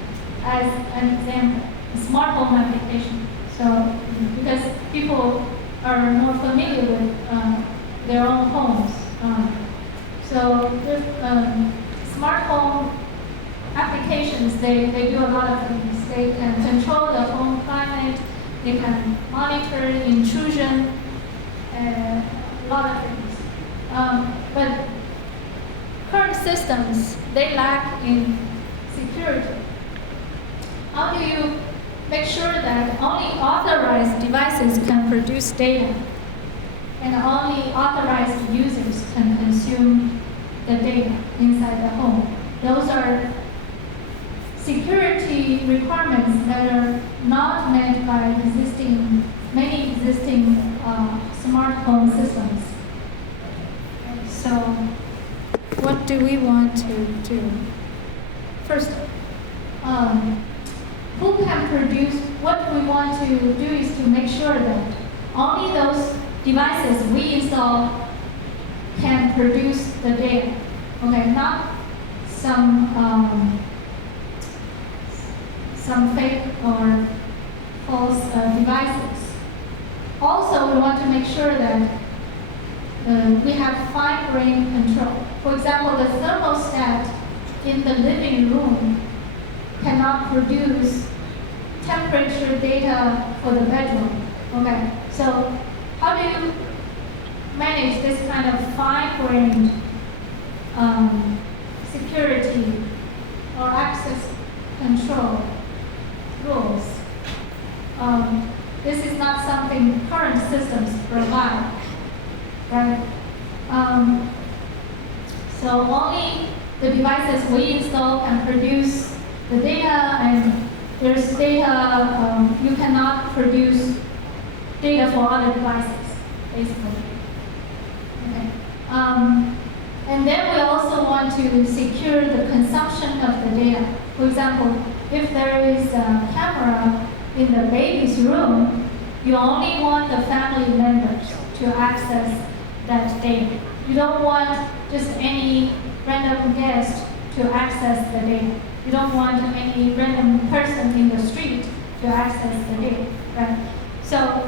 as an example, a smart home application. So because people are more familiar with their own homes. So smart home applications, they do a lot of things. They can control the home climate, they can monitor intrusion, a lot of things. But current systems, they lack in security. How do you make sure that only authorized devices can produce data and only authorized users can consume the data inside the home? Those are security requirements that are not met by many existing smart home systems. So what do we want to do? First, who can produce? What we want to do is to make sure that only those devices we install can produce the data. Okay, not some fake or false devices. Also, we want to make sure that we have fine-grained control. For example, the thermostat in the living room cannot produce temperature data for the bedroom. Okay, so how do you manage this kind of fine-grained security or access control rules? This is not something current systems provide, right? So only the devices we install can produce the data, and there's data, you cannot produce data for other devices, basically. Okay. And then we also want to secure the consumption of the data. For example, if there is a camera in the baby's room, you only want the family members to access that data. You don't want just any random guest to access the data. You don't want any random person in the street to access the data, right? So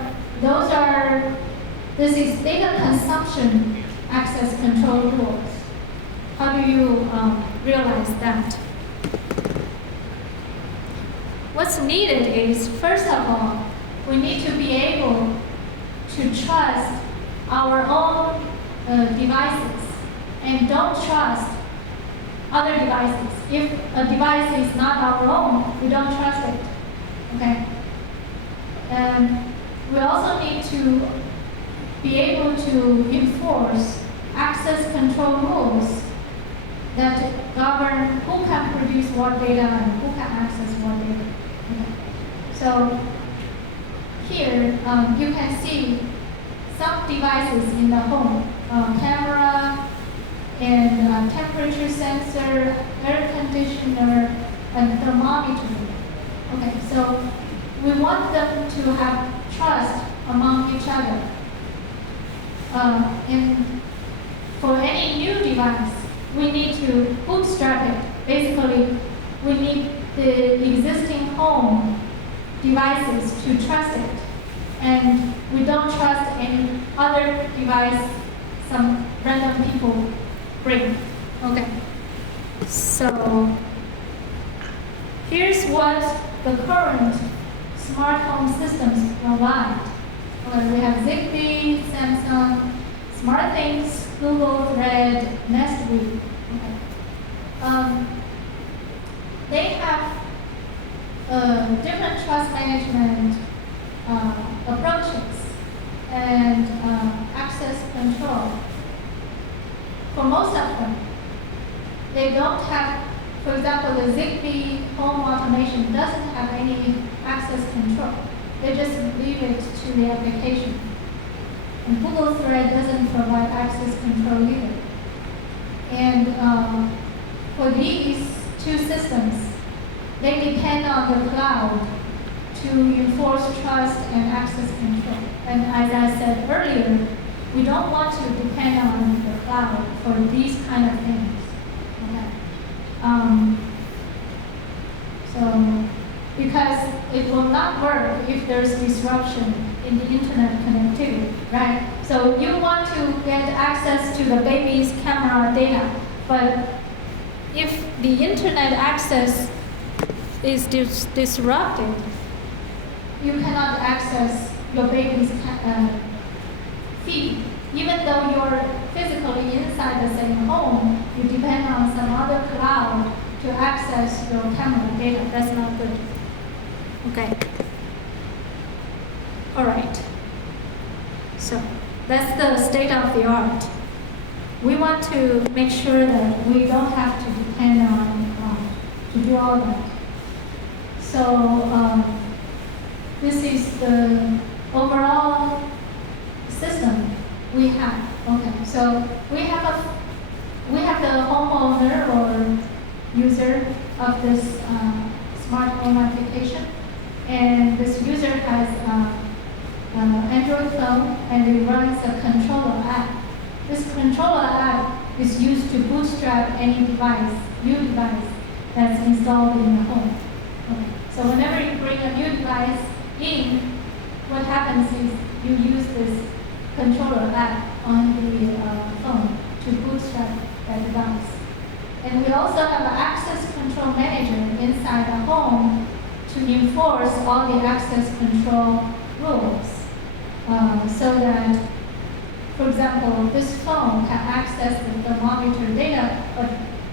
this is data consumption access control rules. How do you realize that? What's needed is, first of all, we need to be able to trust our own devices and don't trust other devices. If a device is not our own, we don't trust it. Okay? And we also need to be able to enforce access control rules that govern who can produce what data and who can access what data. Okay. So here you can see some devices in the home, camera and temperature sensor, air conditioner, and thermometer. Okay, so we want them to have trust among each other. And for any new device, we need to bootstrap it. Basically, we need the existing home devices to trust it. And we don't trust any other device some random people bring. Okay. So here's what the current smart home systems provide. Okay, we have Zigbee, Samsung, SmartThings, Google Thread, Nest-Weave. Okay. They have different trust management approaches and access control. For most of them, they don't have, for example, the Zigbee home automation doesn't have any access control. They just leave it to the application. And Google Thread doesn't provide access control either. And for these two systems, they depend on the cloud to enforce trust and access control. And as I said earlier, we don't want to depend on the cloud for these kind of things. Okay. So, because it will not work if there's disruption in the internet connectivity, right? So you want to get access to the baby's camera data, but if the internet access is disrupted, you cannot access your baby's feed. Even though you're physically inside the same home, you depend on some other cloud to access your camera data. That's not good. Okay. All right. So that's the state of the art. We want to make sure that we don't have to depend on to do all that. So this is the overall system we have. Okay, so we have the homeowner or user of this smart home application, and this user has an Android phone, and it runs a controller app. This controller app is used to bootstrap any device, new device that's installed in the home. Okay. So whenever you bring a new device in, what happens is you use this controller app on the phone to bootstrap that device. And we also have an access control manager inside the home to enforce all the access control rules. So that, for example, this phone can access the thermometer data, but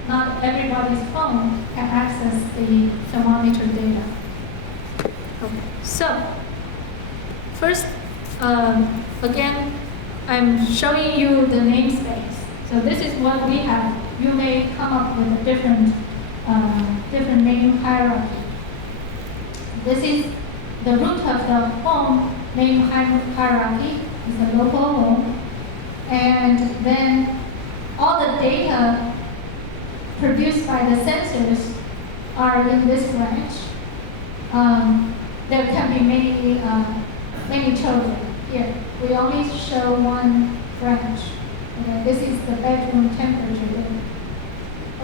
not everybody's phone can access the thermometer data. Okay. So, first, again, I'm showing you the namespace. So this is what we have. You may come up with a different name hierarchy. This is the root of the home name hierarchy. It's a local home. And then all the data produced by the sensors are in this branch. There can be many children. Here, we only show one branch. Okay, this is the bedroom temperature data.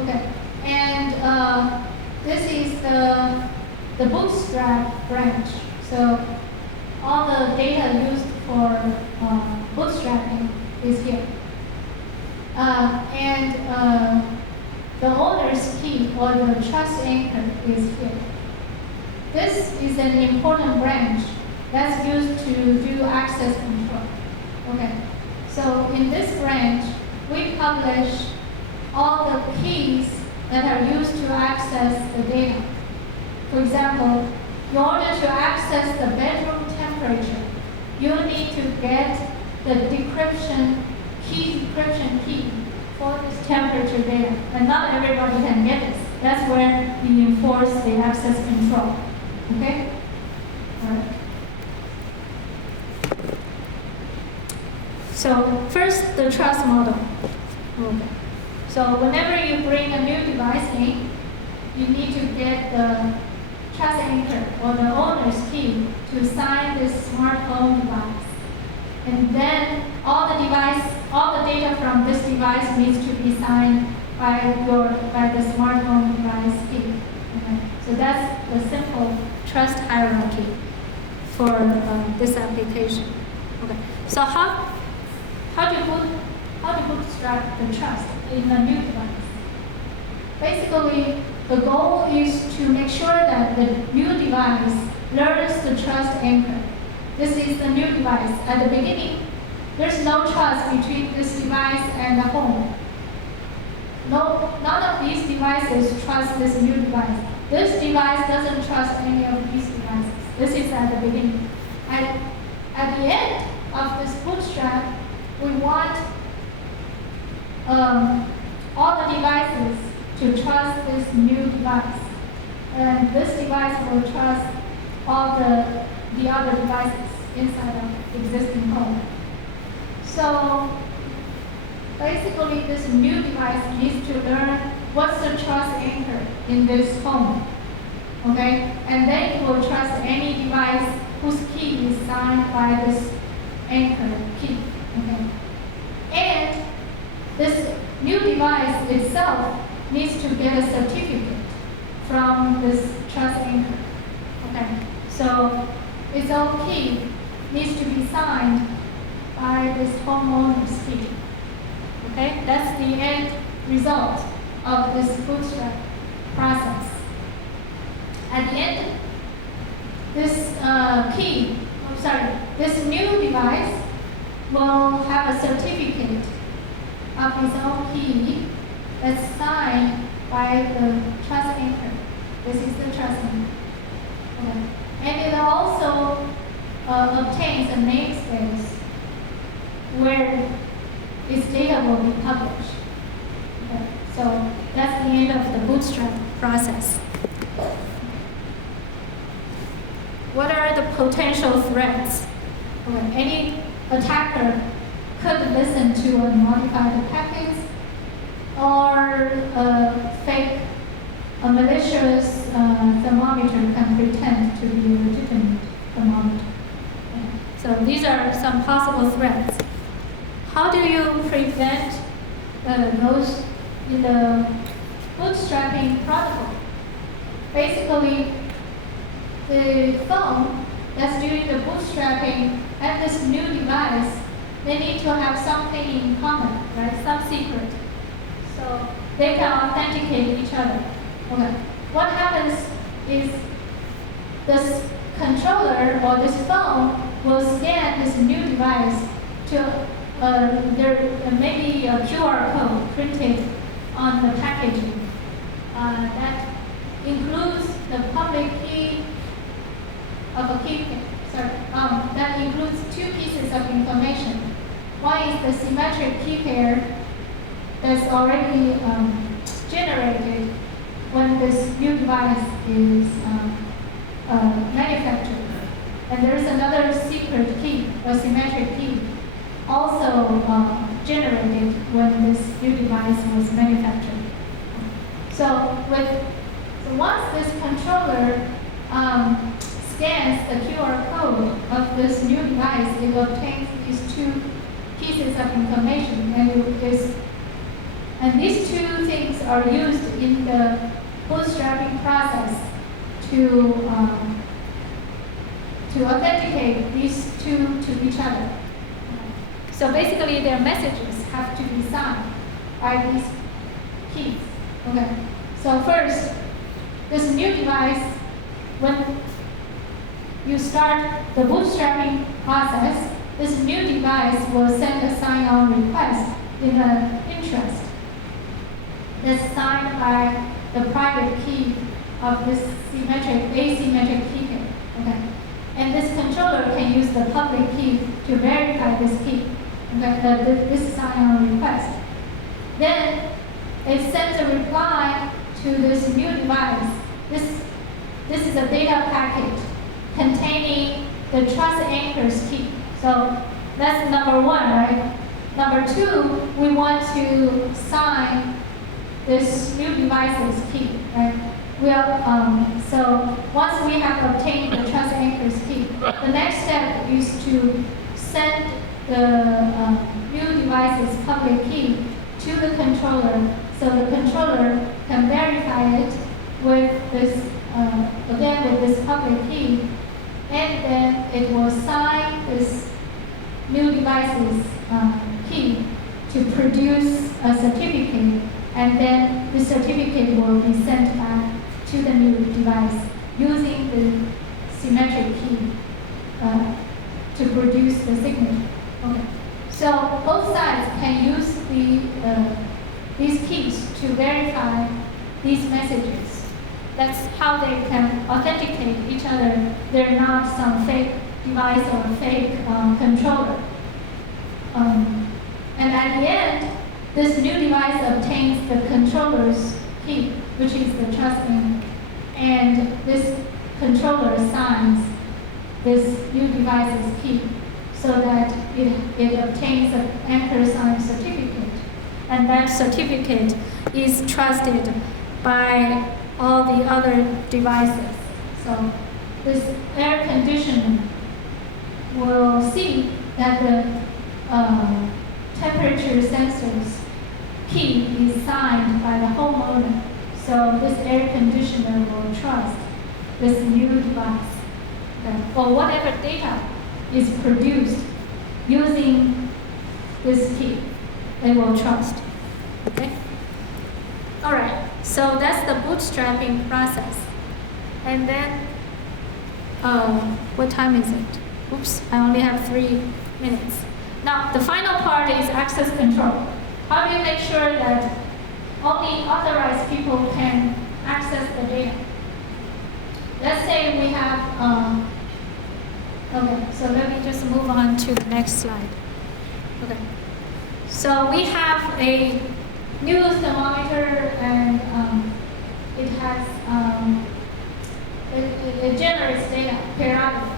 Okay, and this is the bootstrap branch. So all the data used for bootstrapping is here. The owner's key or the trust anchor is here. This is an important branch that's used to do access control. Okay, so in this branch, we publish all the keys that are used to access the data. For example, in order to access the bedroom temperature, you need to get the decryption key for this temperature data. And not everybody can get this. That's where we enforce the access control. Okay? All right. So first, the trust model. Okay. So whenever you bring a new device in, you need to get the trust anchor or the owner's key to sign this smart home device. And then all the data from this device needs to be signed by the smart home device key. Okay. So that's the simple trust hierarchy for this application. Okay. So how to bootstrap the trust in a new device? Basically, the goal is to make sure that the new device learns the trust anchor. This is the new device. At the beginning, there's no trust between this device and the home. None of these devices trust this new device. This device doesn't trust any of these devices. This is at the beginning. At the end of this bootstrap, we want all the devices to trust this new device. And this device will trust all the other devices inside of existing home. So basically this new device needs to learn what's the trust anchor in this home. Okay? And then it will trust any device whose key is signed by this anchor key. Okay? And this new device itself needs to get a certificate from this trust anchor. Okay? So its own key needs to be signed by this homeowner's key. Okay? That's the end result of this bootstrap process. At the end, this this new device will have a certificate of its own key that's signed by the trust anchor. This is the trust anchor. Okay. And it also obtains a namespace where its data will be published. Okay. So that's the end of the bootstrap process. What are the potential threats? Okay. Any attacker could listen to a modified packet or a malicious thermometer can pretend to be a legitimate thermometer. Okay. So these are some possible threats. How do you prevent those in the bootstrapping protocol? Basically, the phone that's doing the bootstrapping and this new device, they need to have something in common, right? Some secret. So they can authenticate each other. Okay. What happens is this controller or this phone will scan this new device to there may be a QR code printed on the packaging that includes the public key of a key. That includes two pieces of information. One is the symmetric key pair that's already generated when this new device is manufactured. And there's another secret key, or symmetric key, also generated when this new new device was manufactured. So once this controller scans the QR code of this new device, it obtains these two pieces of information, and these two things are used in the bootstrapping process to authenticate these two to each other. So basically, their messages have to be signed by these keys. Okay. So first, this new device, when you start the bootstrapping process, this new device will send a sign-on request in an interest that's signed by the private key of this asymmetric key pair. Okay. And this controller can use the public key to verify this key, this sign-on request. Then it sends a reply to this new device. This is a data packet containing the trust anchors key. So that's number one, right? Number two, we want to sign this new device's key, right? So once we have obtained the trust anchors key, the next step is to send the new device's public key to the controller, so the controller can verify it with this with this public key, and then it will sign this new device's key to produce a certificate, and then the certificate will be sent back to the new device using the symmetric key to produce the signature. Okay. So both sides can use these keys to verify these messages. That's how they can authenticate each other. They're not some fake device or fake controller. And at the end, this new device obtains the controller's key, which is the trust anchor. And this controller signs this new device's key so that it obtains an anchor signed certificate. And that certificate is trusted by all the other devices. So this air conditioner will see that the temperature sensor's key is signed by the homeowner. So this air conditioner will trust this new device. Okay. For whatever data is produced using this key, they will trust. Okay? All right, so that's the bootstrapping process. And then, what time is it? Oops, I only have 3 minutes. Now, the final part is access control. How do you make sure that only authorized people can access the data? Let's say we have, okay, so let me just move on to the next slide. Okay, so we have a new thermometer, and it has, it generates data periodically.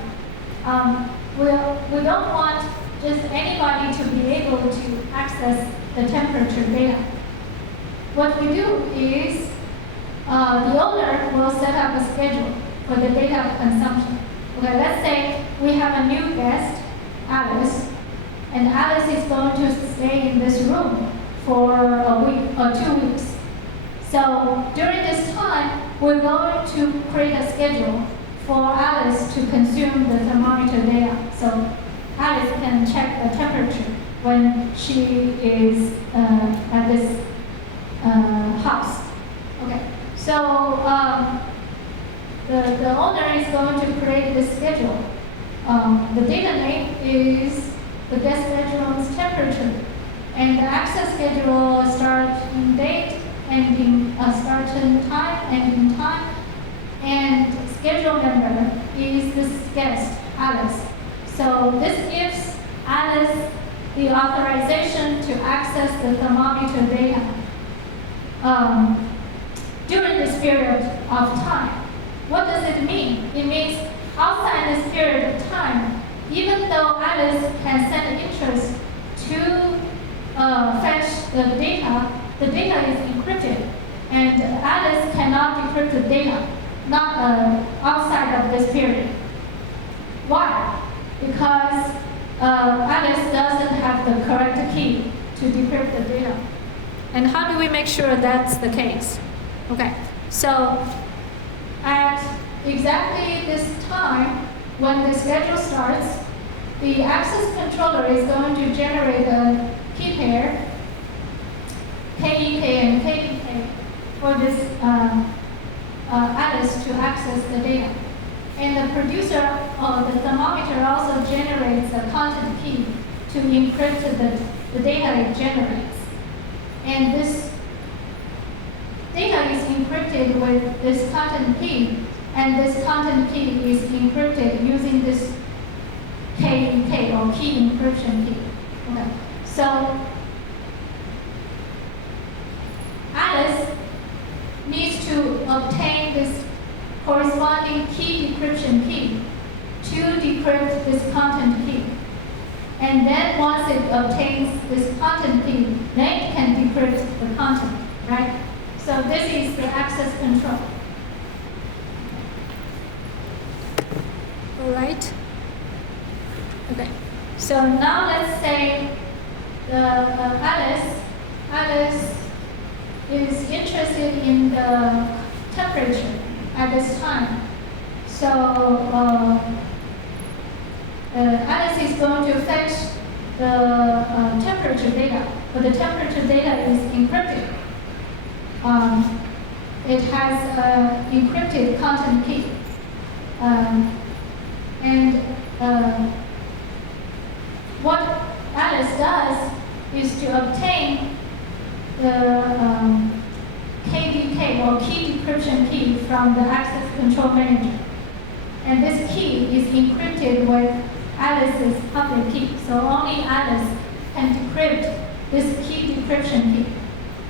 We don't want just anybody to be able to access the temperature data. What we do is the owner will set up a schedule for the data consumption. Okay, let's say we have a new guest, Alice, and Alice is going to stay in this room for a week or 2 weeks. So during this time, we're going to create a schedule for Alice to consume the thermometer data. So Alice can check the temperature when she is at this house. Okay, so the owner is going to create this schedule. The data name is the guest bedroom's temperature, and the access schedule starting date, ending starting time, ending time, and schedule number is this guest, Alice. So this gives Alice the authorization to access the thermometer data during this period of time. What does it mean? It means outside this period of time, even though Alice can send interest to fetch the data is encrypted, and Alice cannot decrypt the data, not outside of this period. Why? Because Alice doesn't have the correct key to decrypt the data. And how do we make sure that's the case? Okay, so at exactly this time, when the schedule starts, the access controller is going to generate a key pair, KEK and KPK, for this Alice to access the data. And the producer, or the thermometer, also generates a content key to encrypt the data it generates. And this data is encrypted with this content key, and this content key is encrypted using this KEK, or key encryption key. Okay. So Alice needs to obtain this corresponding key decryption key to decrypt this content key. And then once it obtains this content key, then it can decrypt the content, right? So this is the access control. All right. Okay. So now let's say the Alice is interested in the temperature at this time. So Alice is going to fetch the temperature data, but the temperature data is encrypted. It has an encrypted content key. What Alice does is to obtain the KDK, or key decryption key, from the access control manager. And this key is encrypted with Alice's public key. So only Alice can decrypt this key decryption key.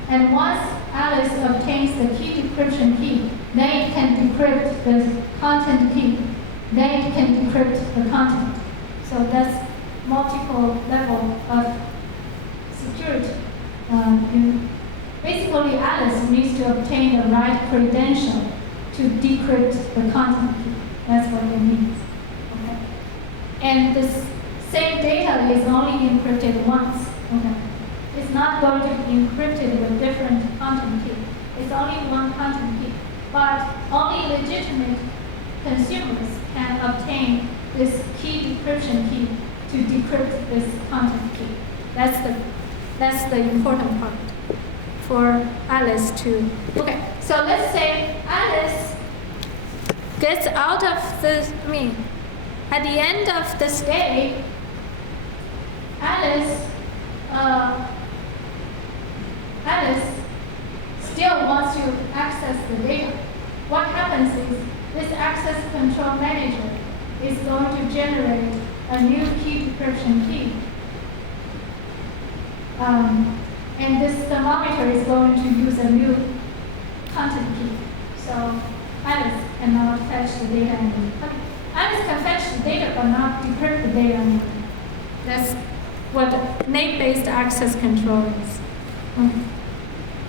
And once Alice obtains the key decryption key, then it can decrypt the content key. Then it can decrypt the content. So that's multiple level of security. Basically, Alice needs to obtain the right credential to decrypt the content key. That's what it means. Okay. And this same data is only encrypted once. Okay. It's not going to be encrypted with different content key. It's only one content key. But only legitimate consumers can obtain this key decryption key to decrypt this content key. That's the important part for Alice to. Okay, so let's say Alice gets out of this. At the end of this day, Alice still wants to access the data. What happens is this access control manager is going to generate a new key decryption key. And this thermometer is going to use a new content key. So Alice cannot fetch the data anymore. Alice can fetch the data but not decrypt the data anymore. That's what name-based access control is.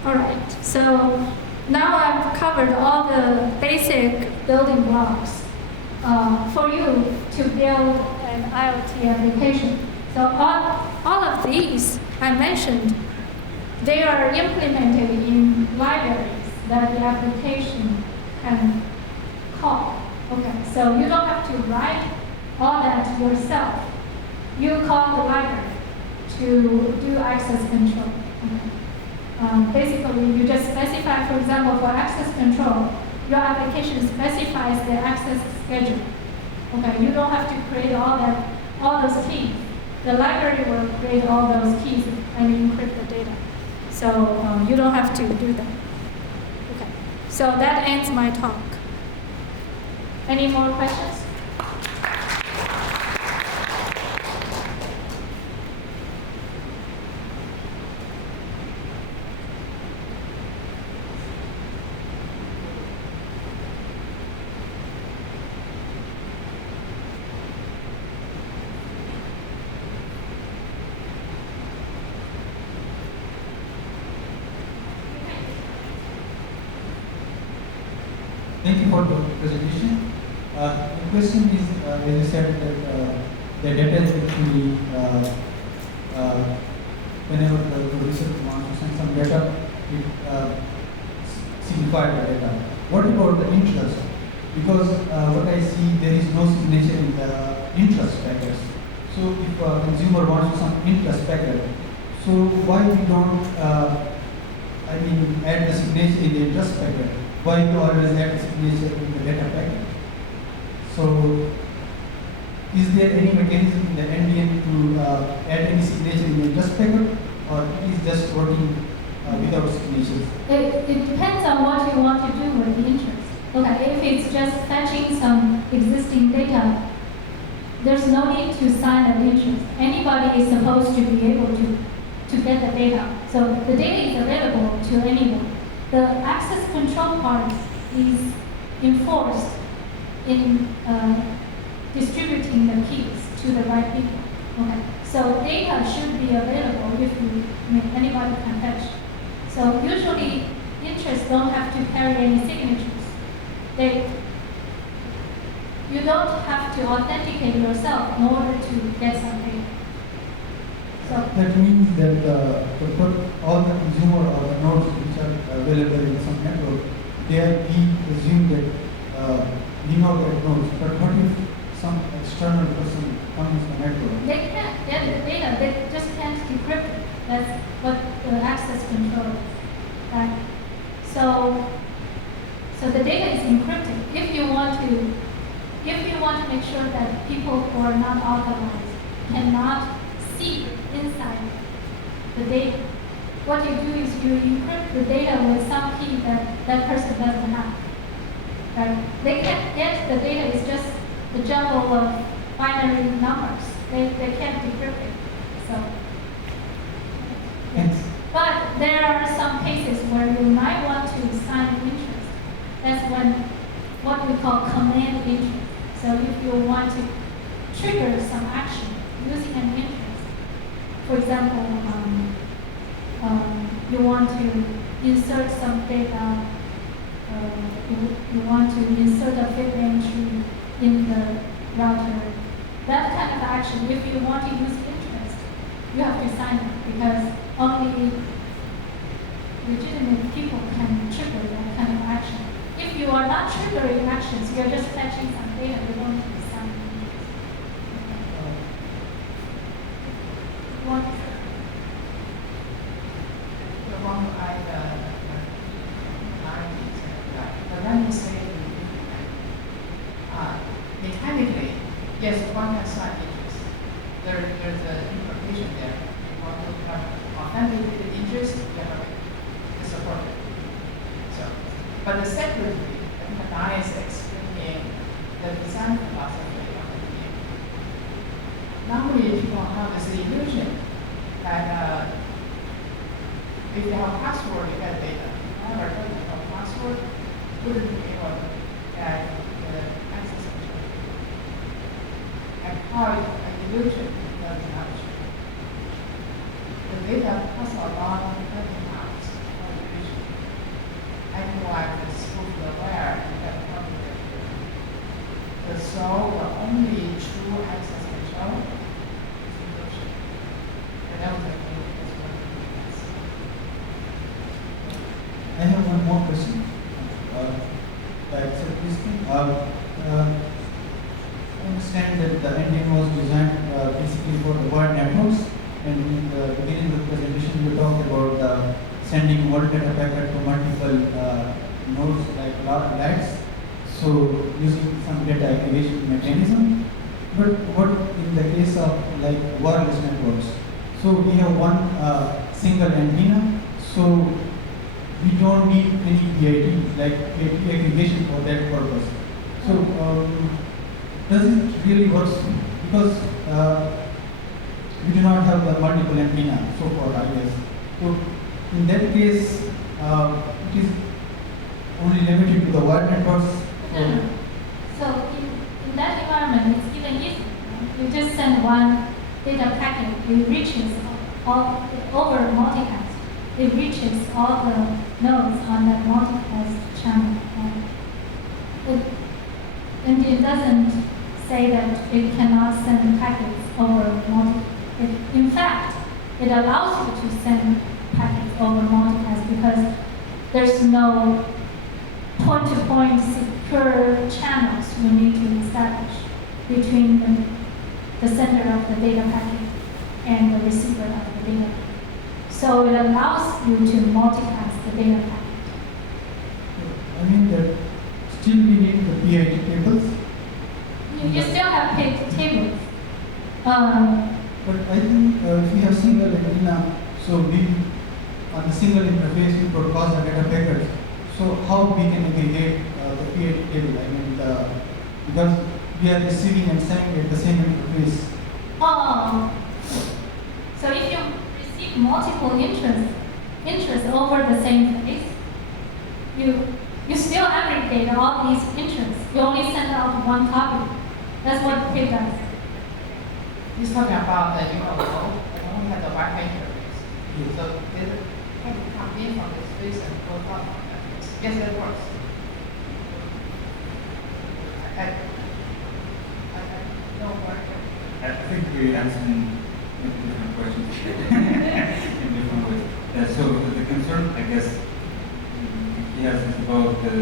All right, so now I've covered all the basic building blocks for you to build an IoT application. So all of these I mentioned, they are implemented in libraries that the application can call. Okay, so you don't have to write all that yourself. You call the library to do access control. Okay. Basically, you just specify, for example, for access control, your application specifies the access schedule. Okay, you don't have to create all those keys. The library will create all those keys and encrypt the data. So you don't have to do that. Okay, so that ends my talk. Any more questions? Thank you for the presentation. The question is, as you said, that the data is actually, whenever the producer wants to send some data, it signifies the data. What about the interest? Because what I see, there is no signature in the interest packets. So if a consumer wants some interest packet, so why we don't, add the signature in the interest packet? Why we always add the signature in the data packet? So is there any mechanism in the NDN to add any signature in the interest packet, or it is just working without signatures? It depends on what you want to do with the interest. Okay, if it's just fetching some existing data, there's no need to sign an interest. Anybody is supposed to be able to get the data. So the data is available to anyone. The access control part is enforced in distributing the keys to the right people. Okay, so data should be available if anybody can fetch. So usually interests don't have to carry any signatures. You don't have to authenticate yourself in order to get some data. So that means that all the consumer or the nodes which are available in some network, we assume that we know that nodes. But what if some external person comes to the network? they can't get the data. They just can't decrypt it. That's what the access control is. Right? So the data is encrypted. If you want to make sure that people who are not authorized cannot see inside the data, what you do is you encrypt the data with some key that person doesn't have. Right? They can't get the data. It's just the jumble of binary numbers. They can't decrypt it. So. Thanks. But there are some cases where you might want to sign interest. That's when what we call command interest. So if you want to trigger some action using an interest, for example, you want to insert some data, you want to insert a fib entry in the router. That kind of action, if you want to use interest, you have to sign it because only legitimate people can trigger that kind of action. If you are not triggering actions, you're just fetching some data, you don't need to sign it. What? The one when you say mechanically, yes, one can sign interest. There's an implication there. You want to have authenticated interest, you have to support it. So, but the secretary, I think Anna is explaining the design philosophy of the game. Normally, people have this illusion that if you have a password, you get data. However, if you have a password, wouldn't be able to get the access control. And how an illusion does not true. The data has a lot of different types of illusion. Anyone is fully aware and that probably so the only true access control is illusion. And that was the thing that's what it is. I have one more question. I understand that the NDN was designed basically for the wide networks, and in the beginning of the presentation you talked about sending one data packet to multiple nodes like LATs, so using some data aggregation mechanism. But what in the case of like wireless networks? So we have one single antenna, so we don't need any PID, like PID aggregation for that purpose. So does it really work? Because we do not have the multiple antenna so far, I guess. So in that case, it is only limited to the wired networks. No. So in that environment, it's even easier. You just send one data packet, it reaches all over multicast. It reaches all the nodes on that multicast channel. NDN doesn't say that it cannot send packets over multi. In fact, it allows you to send packets over multicast because there's no point-to-point secure channels you need to establish between the sender of the data packet and the receiver of the data packet. So it allows you to multicast the data packet. I mean that still we need the PID tables. You still have paid tables. But I think if we have single antenna, so we on the single interface we broadcast the data packets. So how we can aggregate the PID table? I mean, because we are receiving and sending at the same interface. So if you receive multiple interests over the same place, you still aggregate all these interests. You only send out one copy. That's what PID does. He's talking about the ULO, and only have the Wi-Fi interface. So it had to come in from this place and go out from that place. Yes, it works. I don't work. I think we're answering different questions in different ways. So the concern, I guess, yes, is about the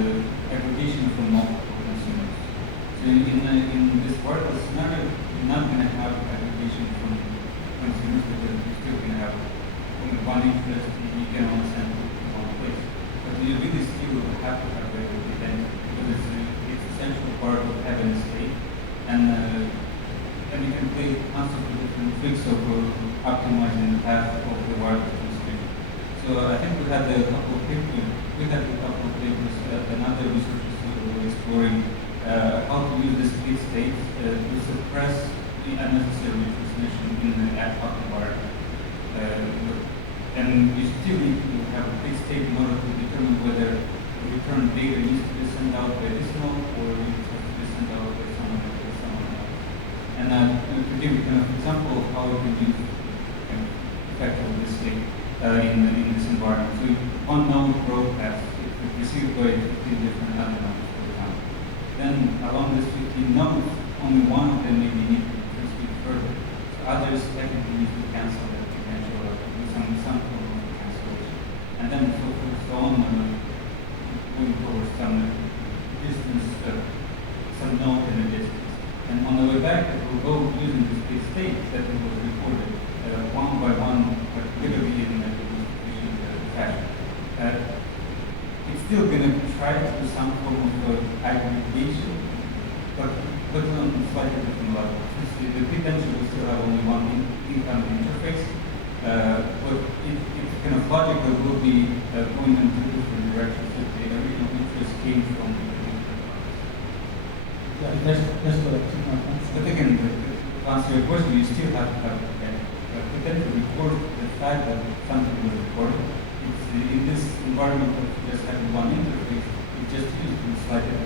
aggregation from multiple consumers. So in this wireless scenario, you're not going to have aggregation from consumers because you're still going to have only one interest and you can only send to one place. But you really still have to have the identity because it's essential part of having a state. And you can play constantly different tricks of optimizing the path of the wireless transmission. So I think we had a couple of papers, and other researchers who were exploring how to use the split state to suppress the unnecessary transmission in the ad hoc environment. And you still need to have a split state in order to determine whether the return data needs to be sent out by this node or it has to be sent out by someone else. And to give you kind of example of how you can use effectively this state in this environment. So one node broadcasts, it's received by 15 different other nodes, for example. Then along this 15 nodes, only one of them may be needed to transmit further. So others technically need to cancel that potential or do some form of cancellation. And then so on, going towards some distance, some node in a distance. And on the way back, it will go using this big state that it was recorded one by one, but literally in a efficient fashion. It's still going to try to do some form of aggregation, but on a slightly different level. The potential will still have only one incoming interface, but it kind of logical will be going in two different directions if the original interest came from the particular parts. Yeah, that's correct. But again, to answer your question, you still have to have potential record the fact that something was recorded. It's in this environment of just having one interface, it just used to slide it.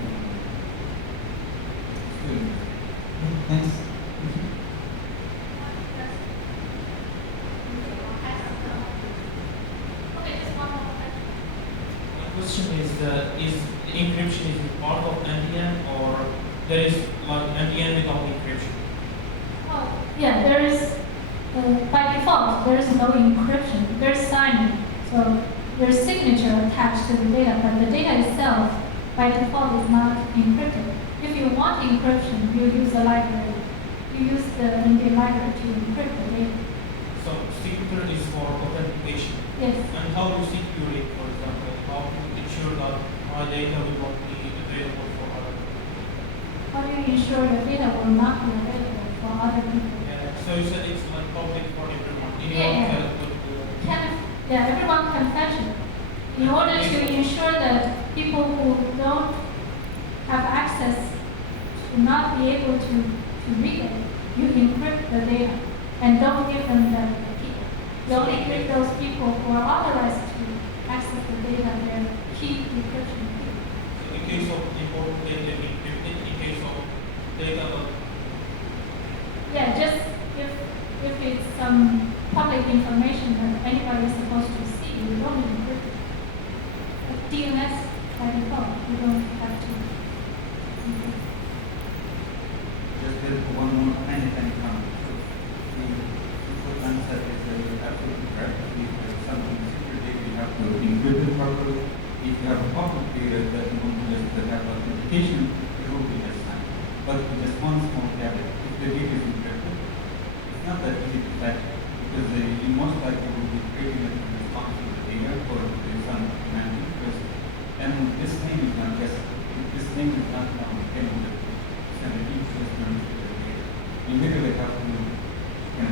Thanks. Okay, just one more question. My question is encryption is part of NDN or there is like NDN without encryption? Oh, yeah, there is, by default, there is no encryption. There's signing. So there's signature attached to the data, but the data itself, by default, is not encrypted. If you want encryption, you use the library. You use the NDN library to encrypt the data. So secret is for authentication. Yes. And how do you secure it, for example? How to ensure that my data will not be available for other people? How do you ensure the data will not be available for other people? Yeah. So you said it's like public for everyone. Yeah. Everyone can fetch it. In order to ensure that people who don't have access to not be able to read it, you encrypt the data and don't give them the key. You only give those people who are authorized to access the data their key encryption key. So in case of important data encrypted, in case of data. Yeah, just if it's some public information that anybody is supposed to see, you don't encrypt it. But DNS by default, you don't have to encrypt. one tiny comment. So the short answer is absolutely correct. If there's something secret data, you have to encrypt it properly. If you have a public data that you want to just have authentication, it will be just fine. But just one small caveat: if the data is encrypted, it's not that easy to fetch because you most likely will be creating it in response to the data or to some command interface. And this name is not just, this name is not able to send an interface to the data. You literally have to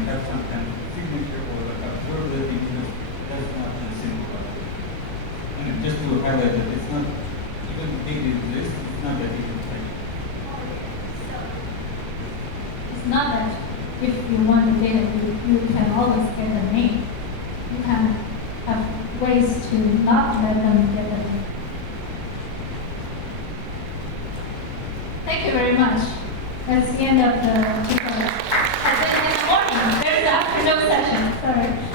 have some kind of signature or observability because that's not a simple level. And just to highlight that it's not, even if data exists, it's not that easy to fetch. It's not that if you want the data, you can always get the name. You can have ways to not let them get the name. Thank you very much. That's the end of the. In the morning, there's the afternoon session. Sorry.